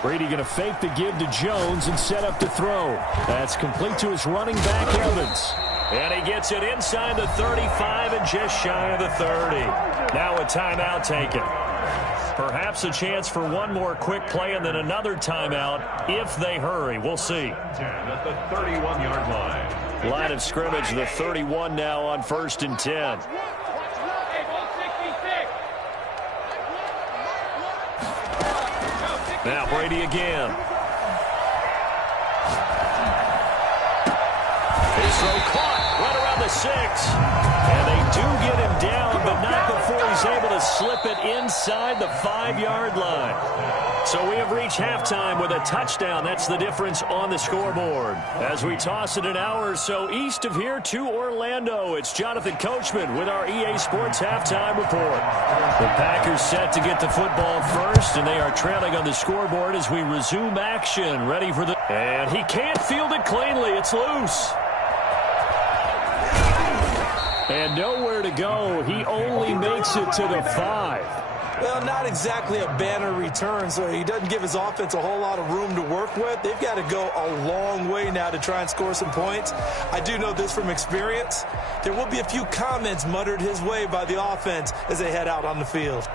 Brady going to fake the give to Jones and set up to throw. That's complete to his running back, Evans. And he gets it inside the 35 and just shy of the 30. Now a timeout taken. Perhaps a chance for one more quick play and then another timeout if they hurry. We'll see. 10 at the 31-yard line. Line of scrimmage, the 31 now on 1st and 10. Now Brady again. His throw caught right around the 6. And they do get him down, but not before he's able to slip it inside the 5-yard line. So we have reached halftime with a touchdown. That's the difference on the scoreboard. As we toss it an hour or so east of here to Orlando, it's Jonathan Coachman with our EA Sports Halftime Report. The Packers set to get the football first, and they are trailing on the scoreboard as we resume action. Ready for the... And he can't field it cleanly. It's loose. And nowhere to go. He only makes it to the 5. Well, not exactly a banner return, so he doesn't give his offense a whole lot of room to work with. They've got to go a long way now to try and score some points. I do know this from experience. There will be a few comments muttered his way by the offense as they head out on the field.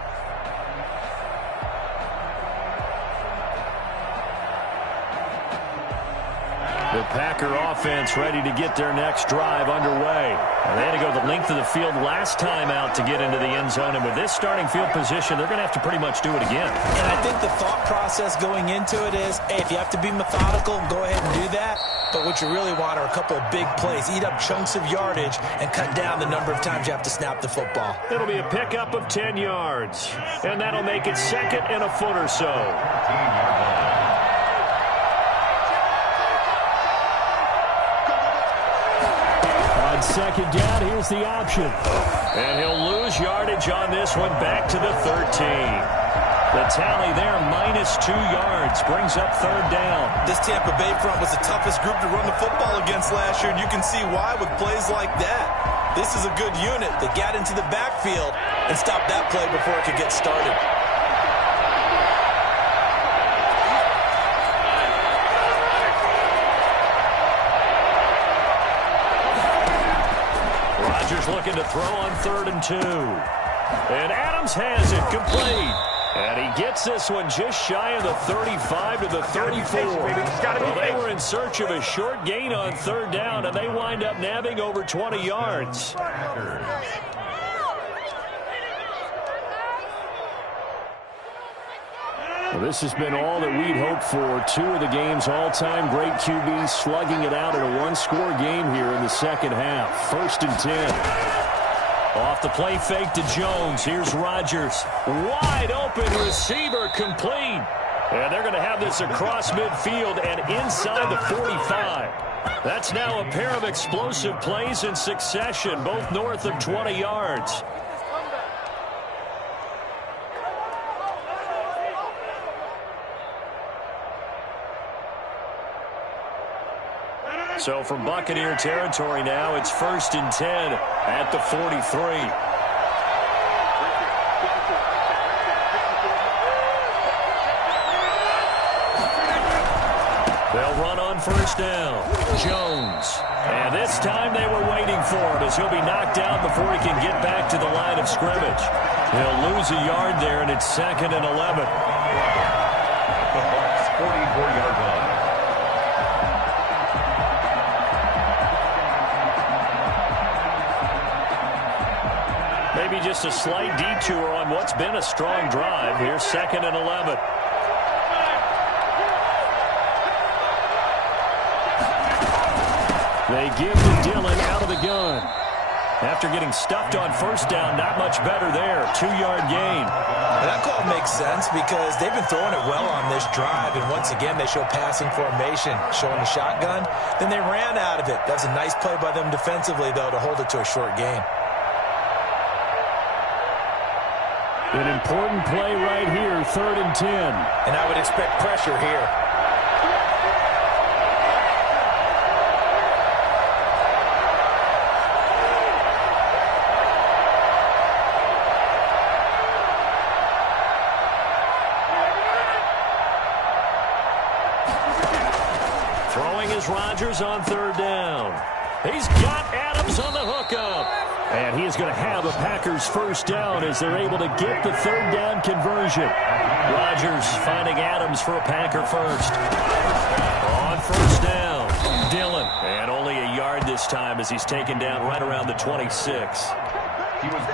The Packer offense ready to get their next drive underway. And they had to go the length of the field last time out to get into the end zone. And with this starting field position, they're going to have to pretty much do it again. And I think the thought process going into it is, hey, if you have to be methodical, go ahead and do that. But what you really want are a couple of big plays. Eat up chunks of yardage and cut down the number of times you have to snap the football. It'll be a pickup of 10 yards. And that'll make it 2nd and a foot or so. 15-yard line. On 2nd down, here's the option. And he'll lose yardage on this one back to the 13. The tally there, -2 yards, brings up 3rd down. This Tampa Bay front was the toughest group to run the football against last year, and you can see why with plays like that. This is a good unit that got into the backfield and stopped that play before it could get started. Rodgers looking to throw on 3rd and 2. And Adams has it complete. And he gets this one just shy of the 35 to the 34. Well, they were in search of a short gain on 3rd down, and they wind up nabbing over 20 yards. Well, this has been all that we'd hoped for. 2 of the game's all-time great QBs slugging it out in a one-score game here in the second half. 1st and 10. Off the play fake to Jones. Here's Rodgers. Wide open receiver complete. And they're going to have this across midfield and inside the 45. That's now a pair of explosive plays in succession, both north of 20 yards. So from Buccaneer territory now, it's 1st and 10 at the 43. They'll run on 1st down. Jones. And this time they were waiting for him as he'll be knocked out before he can get back to the line of scrimmage. He'll lose a yard there, and it's 2nd and 11. The Bucs' 44-yard line. Maybe just a slight detour on what's been a strong drive. Here's 2nd and 11. They give to Dillon out of the gun. After getting stuffed on 1st down, not much better there. 2-yard gain. And that call makes sense because they've been throwing it well on this drive, and once again they show passing formation, showing the shotgun. Then they ran out of it. That's a nice play by them defensively, though, to hold it to a short gain. An important play right here, 3rd and 10. And I would expect pressure here. Throwing is Rodgers on 3rd down. He's got Adams on the hookup. And he is going to have a Packers 1st down as they're able to get the 3rd down conversion. Rodgers finding Adams for a Packer 1st. On 1st down, Dillon. And only a yard this time as he's taken down right around the 26.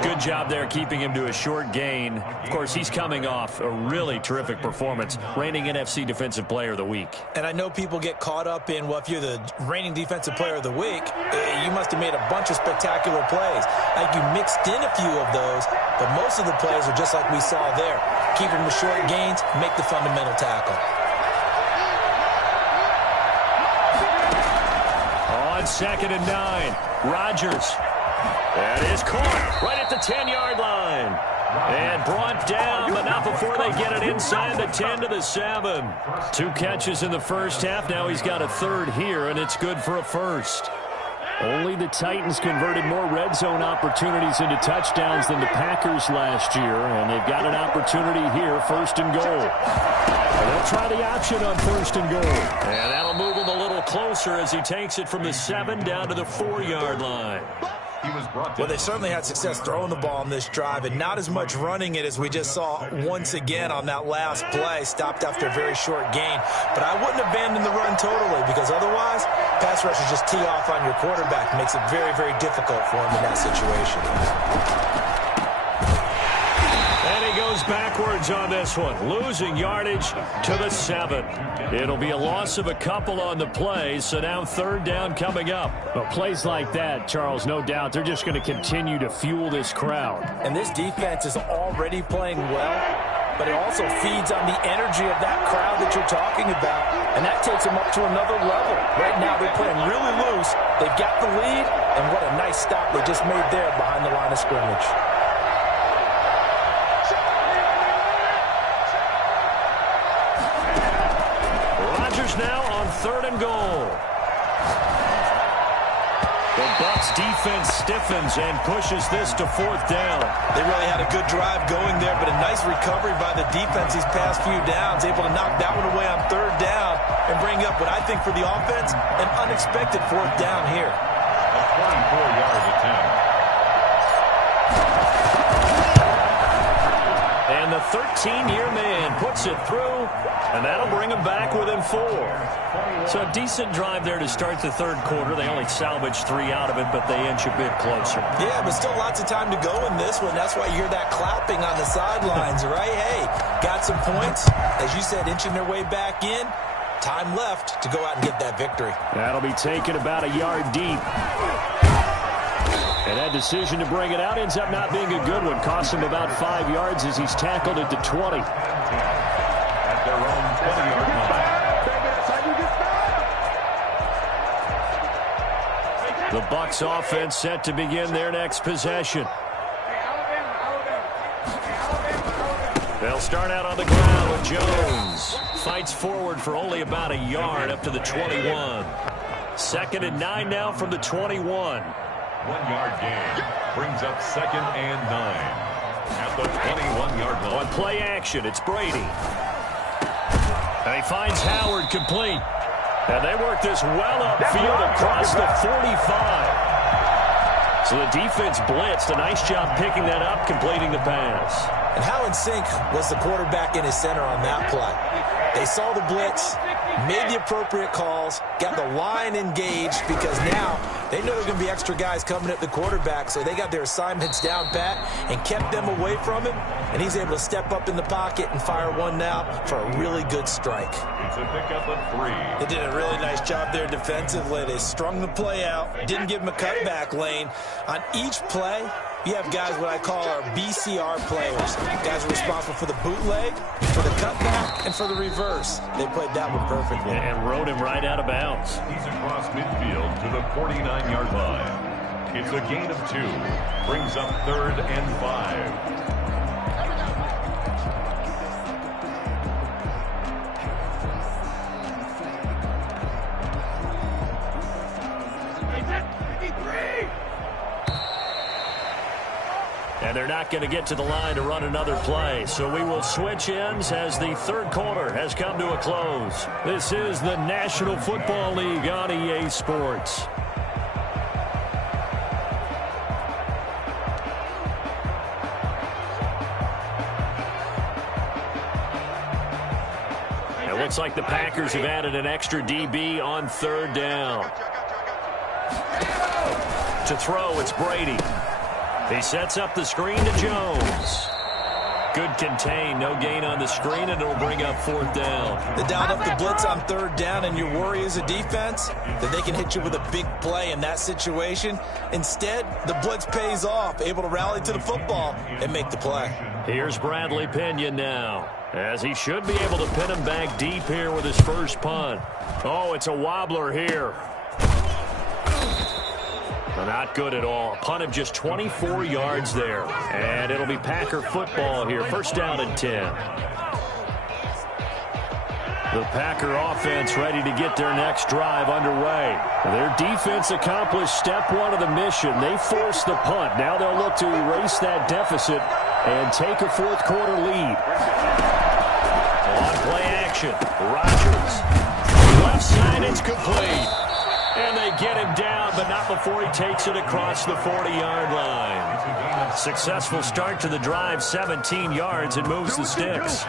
Good job there keeping him to a short gain. Of course, he's coming off a really terrific performance, reigning NFC Defensive Player of the Week. And I know people get caught up in, well, if you're the reigning Defensive Player of the Week, you must have made a bunch of spectacular plays. I think you mixed in a few of those, but most of the plays are just like we saw there. Keep them to short gains, make the fundamental tackle. On 2nd and 9, Rodgers. That is caught right at the 10-yard line. And brought down, but not before they get it inside the 10 to the 7. 2 catches in the 1st half. Now he's got a 3rd here, and it's good for a 1st. Only the Titans converted more red zone opportunities into touchdowns than the Packers last year, and they've got an opportunity here, 1st and goal. And they'll try the option on 1st and goal. And that'll move him a little closer as he takes it from the 7 down to the 4-yard line. Well, they certainly had success throwing the ball on this drive, and not as much running it as we just saw once again on that last play, stopped after a very short gain. But I wouldn't abandon the run totally, because otherwise, pass rushers just tee off on your quarterback. It makes it very, very difficult for him in that situation. And he goes backwards on this one, losing yardage to the 7. It'll be a loss of a couple on the play, so now 3rd down coming up. Well, plays like that, Charles, no doubt, they're just going to continue to fuel this crowd. And this defense is already playing well, but it also feeds on the energy of that crowd that you're talking about, and that takes them up to another level. Right now, they're playing really loose. They've got the lead, and what a nice stop they just made there behind the line of scrimmage. Now on 3rd and goal. The Bucs defense stiffens and pushes this to 4th down. They really had a good drive going there, but a nice recovery by the defense these past few downs, able to knock that one away on 3rd down and bring up what I think for the offense, an unexpected 4th down here. A 24-yard attempt. And the 13-year man puts it through, and that'll bring him back within 4. So a decent drive there to start the 3rd quarter. They only salvaged 3 out of it, but they inch a bit closer. Yeah, but still lots of time to go in this one. That's why you hear that clapping on the sidelines, right? Hey, got some points. As you said, inching their way back in. Time left to go out and get that victory. That'll be taken about a yard deep. And that decision to bring it out ends up not being a good one. Cost him about 5 yards as he's tackled at the 20. At their own The Bucs offense set to begin their next possession. They'll start out on the ground with Jones. Fights forward for only about a yard up to the 21. 2nd and 9 now from the 21. 1-yard gain brings up 2nd and 9 at the 21-yard line. On play action, it's Brady. And he finds Howard complete. And they work this well upfield across the 45. So the defense blitzed. A nice job picking that up, completing the pass. And how in sync was the quarterback in his center on that play? They saw the blitz, made the appropriate calls, got the line engaged because now they know there are going to be extra guys coming at the quarterback, so they got their assignments down pat and kept them away from him, and he's able to step up in the pocket and fire one now for a really good strike. It's a pickup of 3. They did a really nice job there defensively. They strung the play out, didn't give him a cutback lane. On each play, you have guys what I call our BCR players. Guys are responsible for the bootleg, for the cutback, and for the reverse. They played that one perfectly. And rode him right out of bounds. He's across midfield to the 49-yard line. It's a gain of 2. Brings up 3rd and 5. And they're not going to get to the line to run another play. So we will switch ends as the 3rd quarter has come to a close. This is the National Football League on EA Sports. It looks like the Packers have added an extra DB on 3rd down. To throw, it's Brady. He sets up the screen to Jones. Good contain, no gain on the screen, and it'll bring up 4th down. They dialed up the blitz on 3rd down, and your worry as a defense that they can hit you with a big play in that situation. Instead, the blitz pays off, able to rally to the football and make the play. Here's Bradley Pinion now, as he should be able to pin him back deep here with his first punt. Oh, it's a wobbler here. Not good at all. A punt of just 24 yards there. And it'll be Packer football here. 1st down and 10. The Packer offense ready to get their next drive underway. Their defense accomplished step 1 of the mission. They forced the punt. Now they'll look to erase that deficit and take a 4th quarter lead. On play action, Rodgers. Left side, it's complete. And they get him down, but not before he takes it across the 40-yard line. Successful start to the drive, 17 yards, and moves the sticks.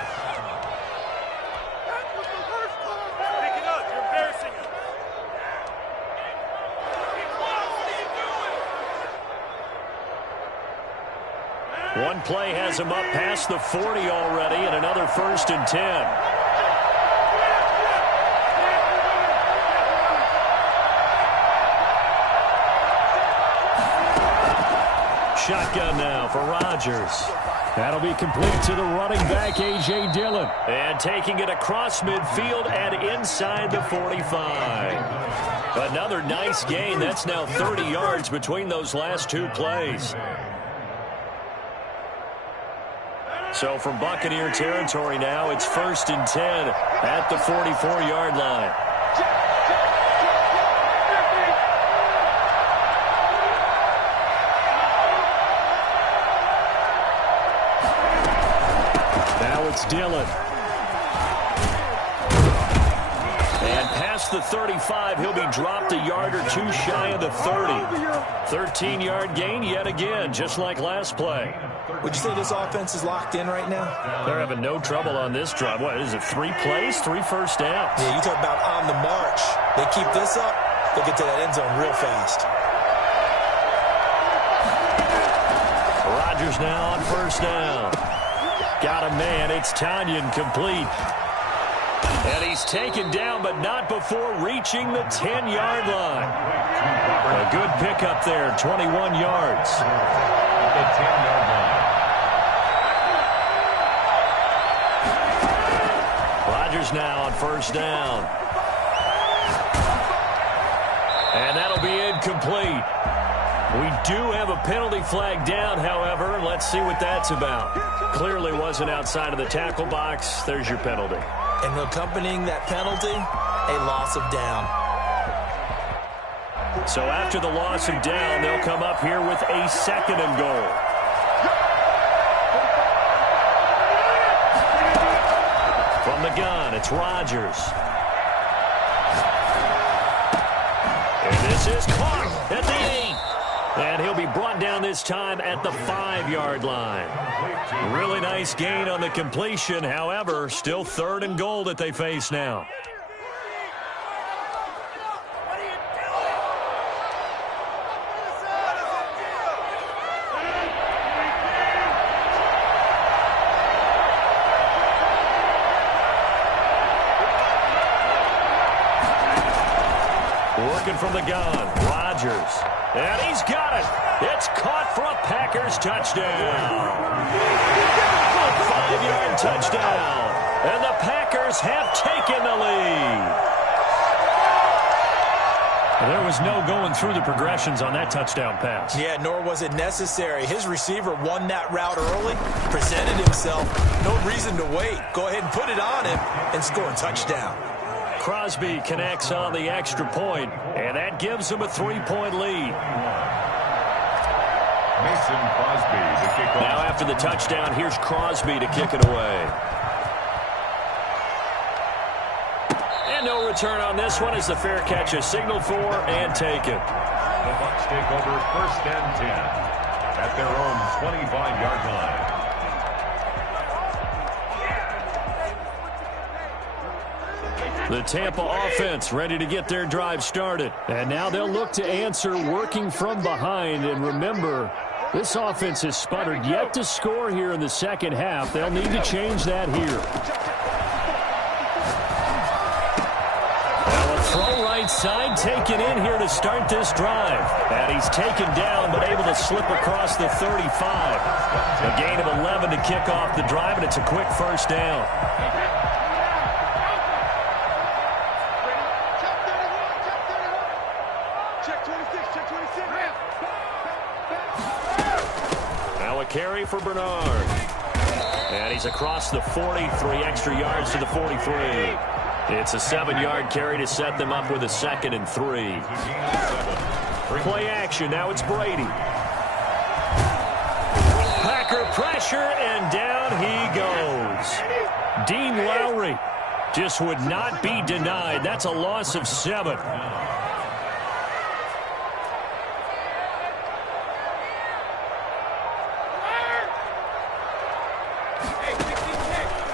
One play has him up past the 40 already, and another 1st and 10. Shotgun now for Rodgers. That'll be complete to the running back, A.J. Dillon. And taking it across midfield and inside the 45. Another nice gain. That's now 30 yards between those last 2 plays. So from Buccaneer territory now, it's 1st and 10 at the 44-yard line. It's Dillon. And past the 35, he'll be dropped a yard or 2 shy of the 30. 13-yard gain yet again, just like last play. Would you say this offense is locked in right now? They're having no trouble on this drive. What is it, 3 plays, 3 first downs? Yeah, you talk about on the march. They keep this up, they'll get to that end zone real fast. Rodgers now on 1st down. Got a man. It's Tanyan complete. And he's taken down, but not before reaching the 10-yard line. A good pickup there, 21 yards. The 10-yard line. Rodgers now on 1st down. And that'll be incomplete. We do have a penalty flag down, however. Let's see what that's about. Clearly wasn't outside of the tackle box. There's your penalty. And accompanying that penalty, a loss of down. So after the loss of down, they'll come up here with a 2nd and goal. From the gun, it's Rodgers. And this is caught at the 8. And he'll be brought down this time at the 5-yard line. Really nice gain on the completion. However, still 3rd and goal that they face now. Working from the gun, Rodgers. And he's got it. It's caught for a Packers touchdown. A 5-yard touchdown. And the Packers have taken the lead. There was no going through the progressions on that touchdown pass. Yeah, nor was it necessary. His receiver won that route early, presented himself. No reason to wait. Go ahead and put it on him and score a touchdown. Crosby connects on the extra point, and that gives him a 3-point lead. Mason Crosby to kick off. Now after the touchdown, here's Crosby to kick it away. And no return on this one as the fair catch is signaled for and taken. The Bucs take over 1st and 10 at their own 25-yard line. The Tampa offense ready to get their drive started. And now they'll look to answer working from behind. And remember, this offense has sputtered yet to score here in the 2nd half. They'll need to change that here. Now a throw right side taken in here to start this drive. And he's taken down but able to slip across the 35. A gain of 11 to kick off the drive, and it's a quick 1st down. Carry for Bernard. And he's across the 40, 3 extra yards to the 43. It's a 7-yard carry to set them up with a 2nd and 3. Play action. Now it's Brady. Packer pressure, and down he goes. Dean Lowry just would not be denied. That's a loss of 7.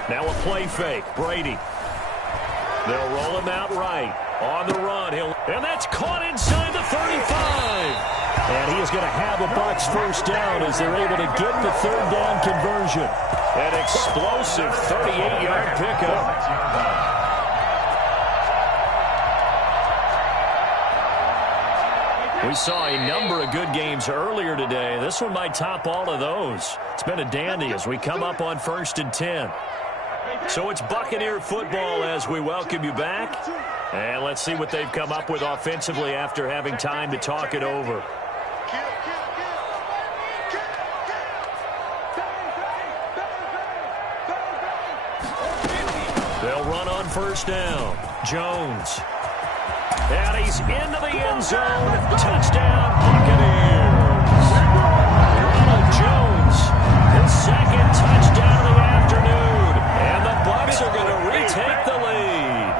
Now a play fake. Brady. They'll roll him out right. On the run. And that's caught inside the 35. And he is going to have a Bucs 1st down as they're able to get the 3rd down conversion. An explosive 38-yard pickup. We saw a number of good games earlier today. This one might top all of those. It's been a dandy as we come up on 1st and 10. So it's Buccaneer football as we welcome you back. And let's see what they've come up with offensively after having time to talk it over. They'll run on 1st down. Jones. And he's into the end zone. Touchdown, Buccaneers. Ronald Jones, his 2nd touchdown of the afternoon. And the Bucs are going to retake the lead.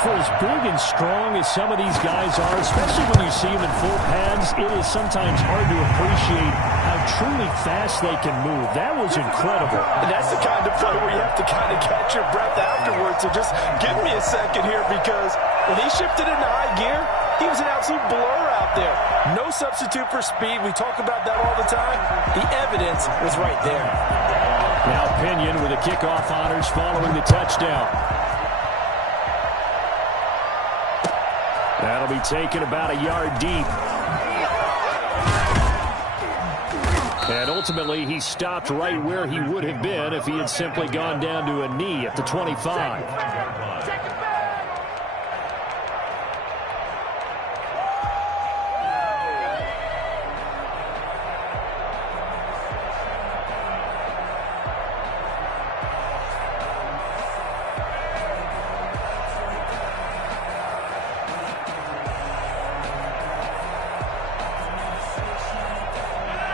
For as big and strong as some of these guys are, especially when you see them in full pads, it is sometimes hard to appreciate how truly fast they can move. That was incredible. And that's the kind of play where you have to kind of catch your breath afterwards. So just give me a second here, because when he shifted into high gear, he was an absolute blur out there. No substitute for speed. We talk about that all the time. The evidence was right there. Now Pinion with the kickoff honors following the touchdown. That'll be taken about a yard deep. And ultimately, he stopped right where he would have been if he had simply gone down to a knee at the 25.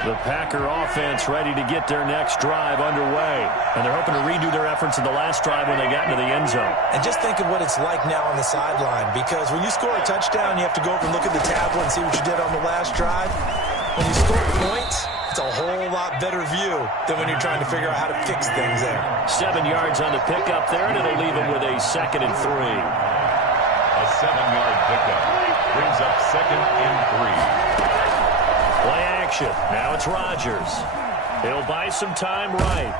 The Packer offense ready to get their next drive underway. And they're hoping to redo their efforts in the last drive when they got into the end zone. And just think of what it's like now on the sideline, because when you score a touchdown, you have to go over and look at the tablet and see what you did on the last drive. When you score points, it's a whole lot better view than when you're trying to figure out how to fix things there. 7 yards on the pickup there, and it'll leave them with a 2nd and 3. A 7-yard pickup brings up 2nd and 3. Play action. Now it's Rodgers. He'll buy some time right.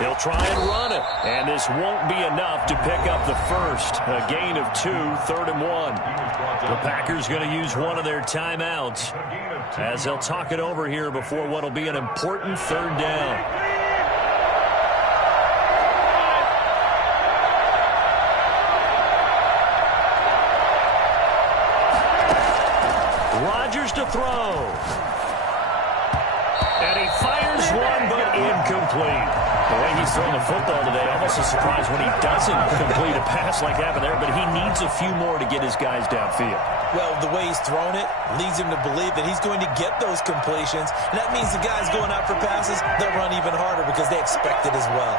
He'll try and run it. And this won't be enough to pick up the first. A gain of 2, 3rd and 1. The Packers going to use one of their timeouts as they'll talk it over here before what will be an important 3rd down. Rodgers to throw. And he fires one, but incomplete. The way he's throwing the football today, almost a surprise when he doesn't complete a pass like happened there, but he needs a few more to get his guys downfield. Well, the way he's thrown it leads him to believe that he's going to get those completions, and that means the guys going out for passes, they'll run even harder because they expect it as well.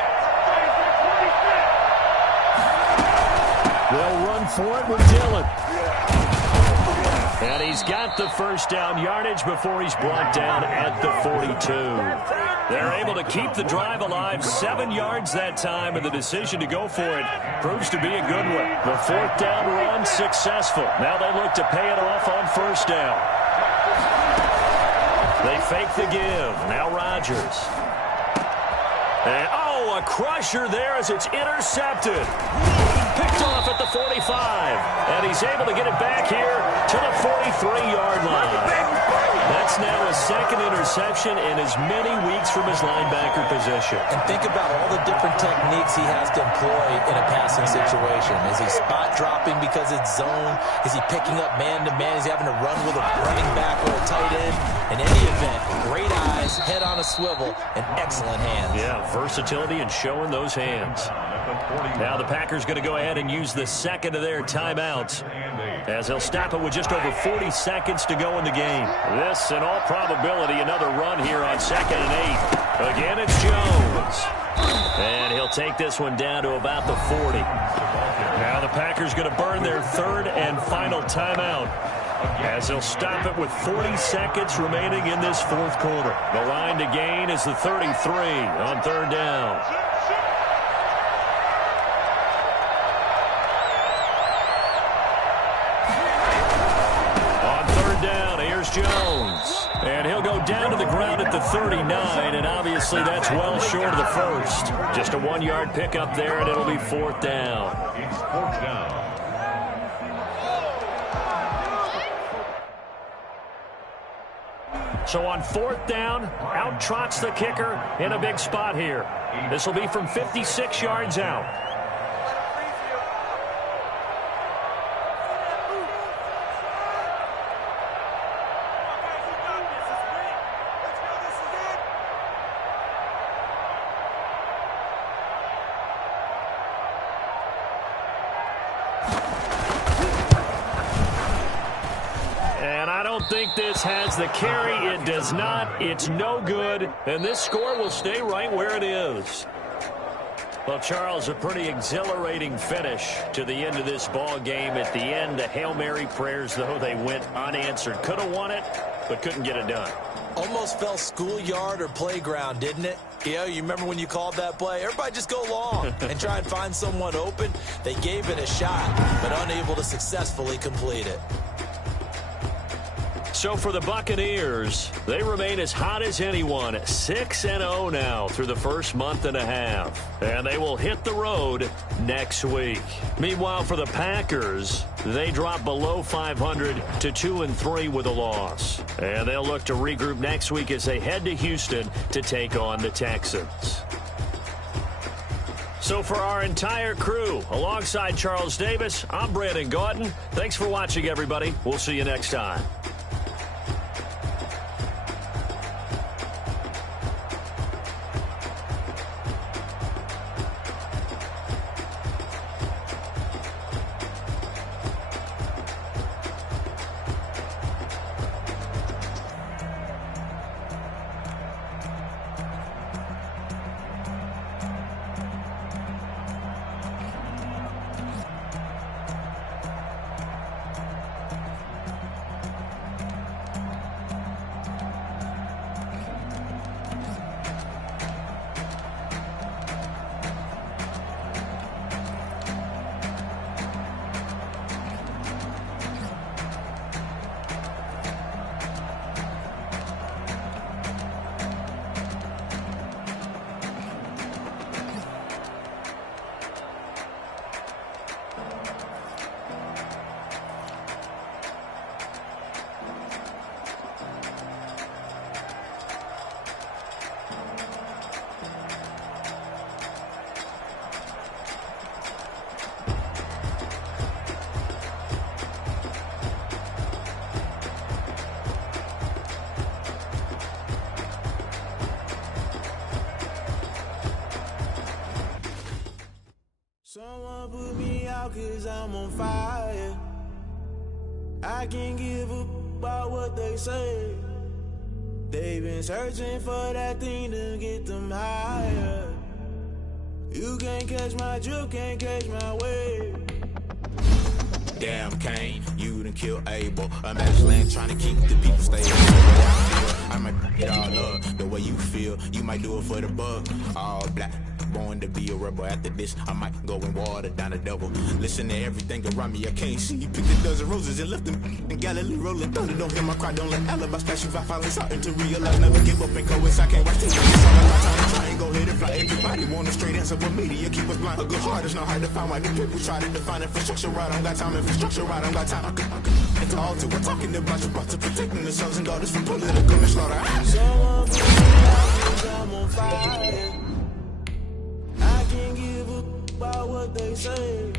They'll run for it with Dillon. And he's got the first down yardage before he's brought down at the 42. They're able to keep the drive alive, 7 yards that time, and the decision to go for it proves to be a good one. The 4th down run successful. Now they look to pay it off on 1st down. They fake the give. Now Rodgers. And, a crusher there as it's intercepted. Picked off at the 45. And he's able to get it back here to the 43-yard line. That's now a 2nd interception in as many weeks from his linebacker position. And think about all the different techniques he has to employ in a passing situation. Is he spot dropping because it's zone? Is he picking up man-to-man? Is he having to run with a running back or a tight end? In any event, great eyes, head on a swivel, and excellent hands. Yeah, versatility and showing those hands. Now the Packers going to go ahead and use the 2nd of their timeouts as they'll stop it with just over 40 seconds to go in the game. This, in all probability, another run here on 2nd and 8. Again, it's Jones. And he'll take this one down to about the 40. Now the Packers going to burn their 3rd and final timeout as they'll stop it with 40 seconds remaining in this 4th quarter. The line to gain is the 33 on 3rd down. Jones. And he'll go down to the ground at the 39, and obviously that's well short of the first. Just a 1-yard pickup there, and it'll be 4th down. It's 4th down. So on 4th down, out trots the kicker in a big spot here. This will be from 56 yards out. Think this has the carry. It does not. It's no good. And this score will stay right where it is. Well, Charles, a pretty exhilarating finish to the end of this ball game. At the end, the Hail Mary prayers, though, they went unanswered. Could have won it, but couldn't get it done. Almost felt schoolyard or playground, didn't it? Yeah, you remember when you called that play? Everybody just go long and try and find someone open. They gave it a shot, but unable to successfully complete it. So for the Buccaneers, they remain as hot as anyone, 6-0 now through the first month and a half. And they will hit the road next week. Meanwhile, for the Packers, they drop below 500 to 2-3 with a loss. And they'll look to regroup next week as they head to Houston to take on the Texans. So for our entire crew, alongside Charles Davis, I'm Brandon Gautin. Thanks for watching, everybody. We'll see you next time. out cause I'm on fire. I can't give up about what they say. They've been searching for that thing to get them higher. You can't catch my drift, can't catch my wave. Damn, Kane, you done killed Abel. Imagine land trying to keep the people stable. I might it all up the way you feel. You might do it for the bug. All black, born to be a rebel. After this, I might go and water down the double. Listen to everything around me, I can't see. Picked a dozen roses and left them in Galilee rolling thunder. Don't hear my cry, don't let alibis pass you. I finally starting to realize, never give up and coast. I can't watch TV. It's all about time to try and go ahead and fly. Everybody want a straight answer, but media keep us blind. A good heart is not hard to find. Why do people try to define infrastructure right? I don't got time. Infrastructure right, I don't got time. It's all to we're talking about you, about to protecting the sons and daughters from political manslaughter. Someone put me out cause I'm on fire. I can't give up about what they say.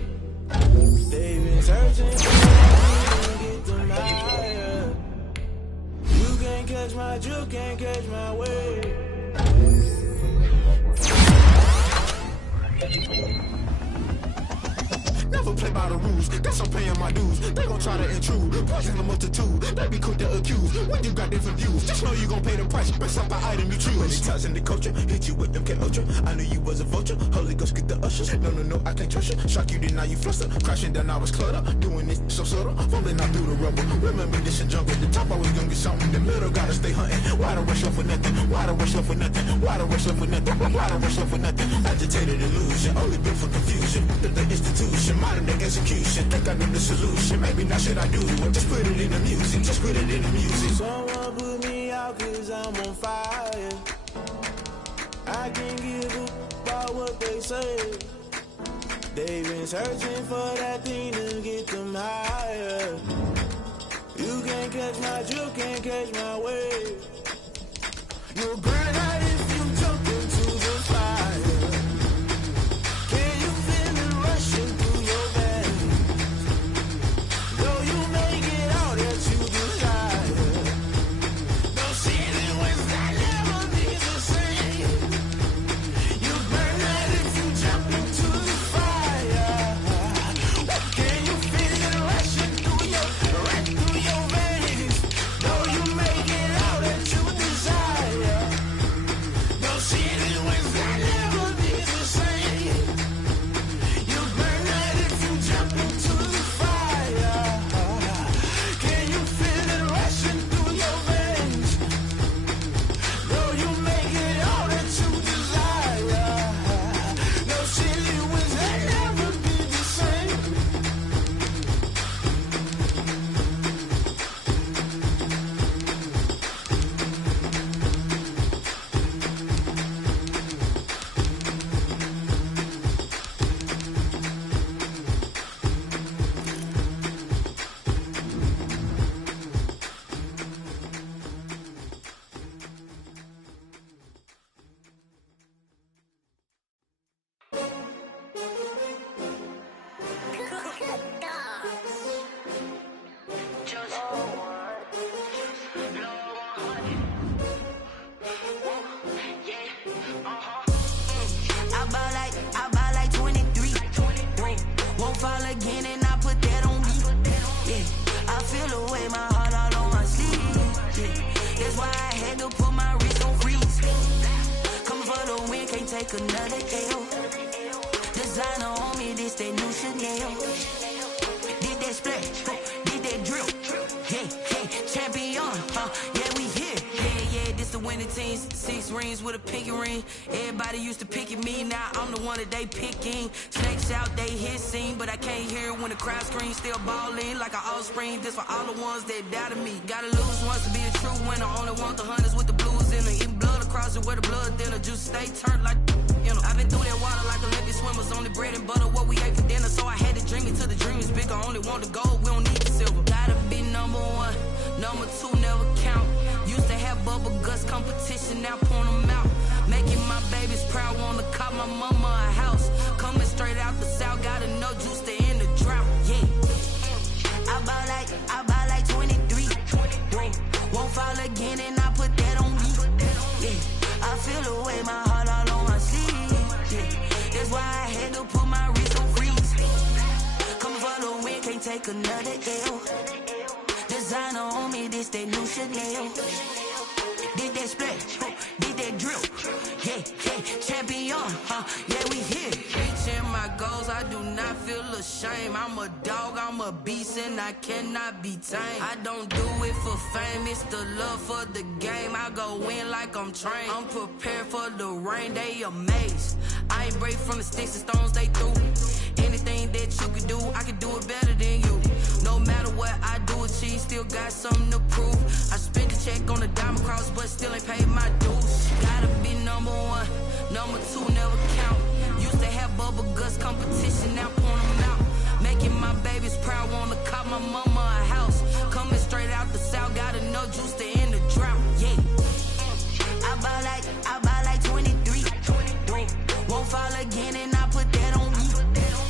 They've been searching for me to get them higher. You can't catch my drift, can't catch my wave. Never play by the rules, guess I'm paying my dues. They gon' try to intrude, poison the multitude. They be quick to accuse, when you got different views. Just know you gon' pay the price, based off the item you choose. When it ties in the culture, hit you with MK Ultra. I knew you was a vulture, Holy Ghost get the ushers. No, I can't trust you. Shock you, then now you fluster. Crashing down, I was cluttered. Doing this so subtle, falling out through the rubble. Remember this in jungle, the top always gonna get something. In the middle, gotta stay hunting. Why the rush up for nothing? Why the rush up for nothing? Why the rush up for nothing? Why the rush up for nothing? Agitated illusion, only built for confusion. The institution, modern day execution. Think I know the solution. Maybe now should I do it? Just put it in the music. Just put it in the music. Someone put me out cause I'm on fire. I can't give up about what they say. They've been searching for that thing to get them higher. You can't catch my drift, can't catch my wave. You'll burn out if you jump into the fire. Can you feel it rushing through your veins? Though you make it all that you desire. Those ceiling winds that never be the same. You burn out if you jump into the fire. Can you feel it rushing through your veins? Though you make it all that you desire. Those ceiling winds that never be the same. You burn out if you jump into the fire. Can you feel it rushing through your veins? Though you make it all that you desire. No silly winds that never be the same. I buy like 23. Won't fall again and I put that on me. Yeah, I feel the way, my heart all on my sleeve. Yeah, that's why I had to put my wrist on freeze. Coming for the win, can't take another L. Designer on me, this that new Chanel. Did that splash, did that drill. Yeah, champion, yeah, we here. Yeah, this the winning teams. 6 rings with a pinky ring. Everybody used to pick at me, now I'm the one that they picking. Snakes out, they hissing, but I can't hear it when the crowd screams. Still balling like an offspring. This for all the ones that doubted me. Gotta lose once to be a true winner. Only want the hunters with the blues in it. Eating blood across it where the blood thinner. Juice stay turned like I've been through that water like Olympic swimmers. Only bread and butter, what we ate for dinner. So I had to dream it till the dream is bigger. Only want the gold, we don't need the silver. Gotta be number 1, number 2 never count. Used to have bubble guts competition, now point them out. Making my babies proud, wanna cop my mama a house. Coming straight out the south, gotta know juice to end the drought. Yeah, I buy like 23. Won't fall again and I put that on me. Yeah, I feel the way, my heart all on my sleeve. Yeah, that's why I had to put my wrist on freeze. take another L. Designer on me, this that new Chanel. Did that split, did that drill. Yeah, champion, yeah, we here. Reaching my goals, I do not feel ashamed. I'm a dog, I'm a beast, and I cannot be tamed. I don't do it for fame, it's the love for the game. I go in like I'm trained. I'm prepared for the rain, they amazed. I ain't break from the sticks and stones they threw. Anything that you can do, I can do it better than you. No matter what I do, achieve, still got something to prove. I spent the check on the diamond cross, but still ain't paid my dues. Gotta be number one, number two never count. Used to have bubble guts competition, now point them out. Making my babies proud, wanna cop my mama a house. Coming straight out the south, got enough juice to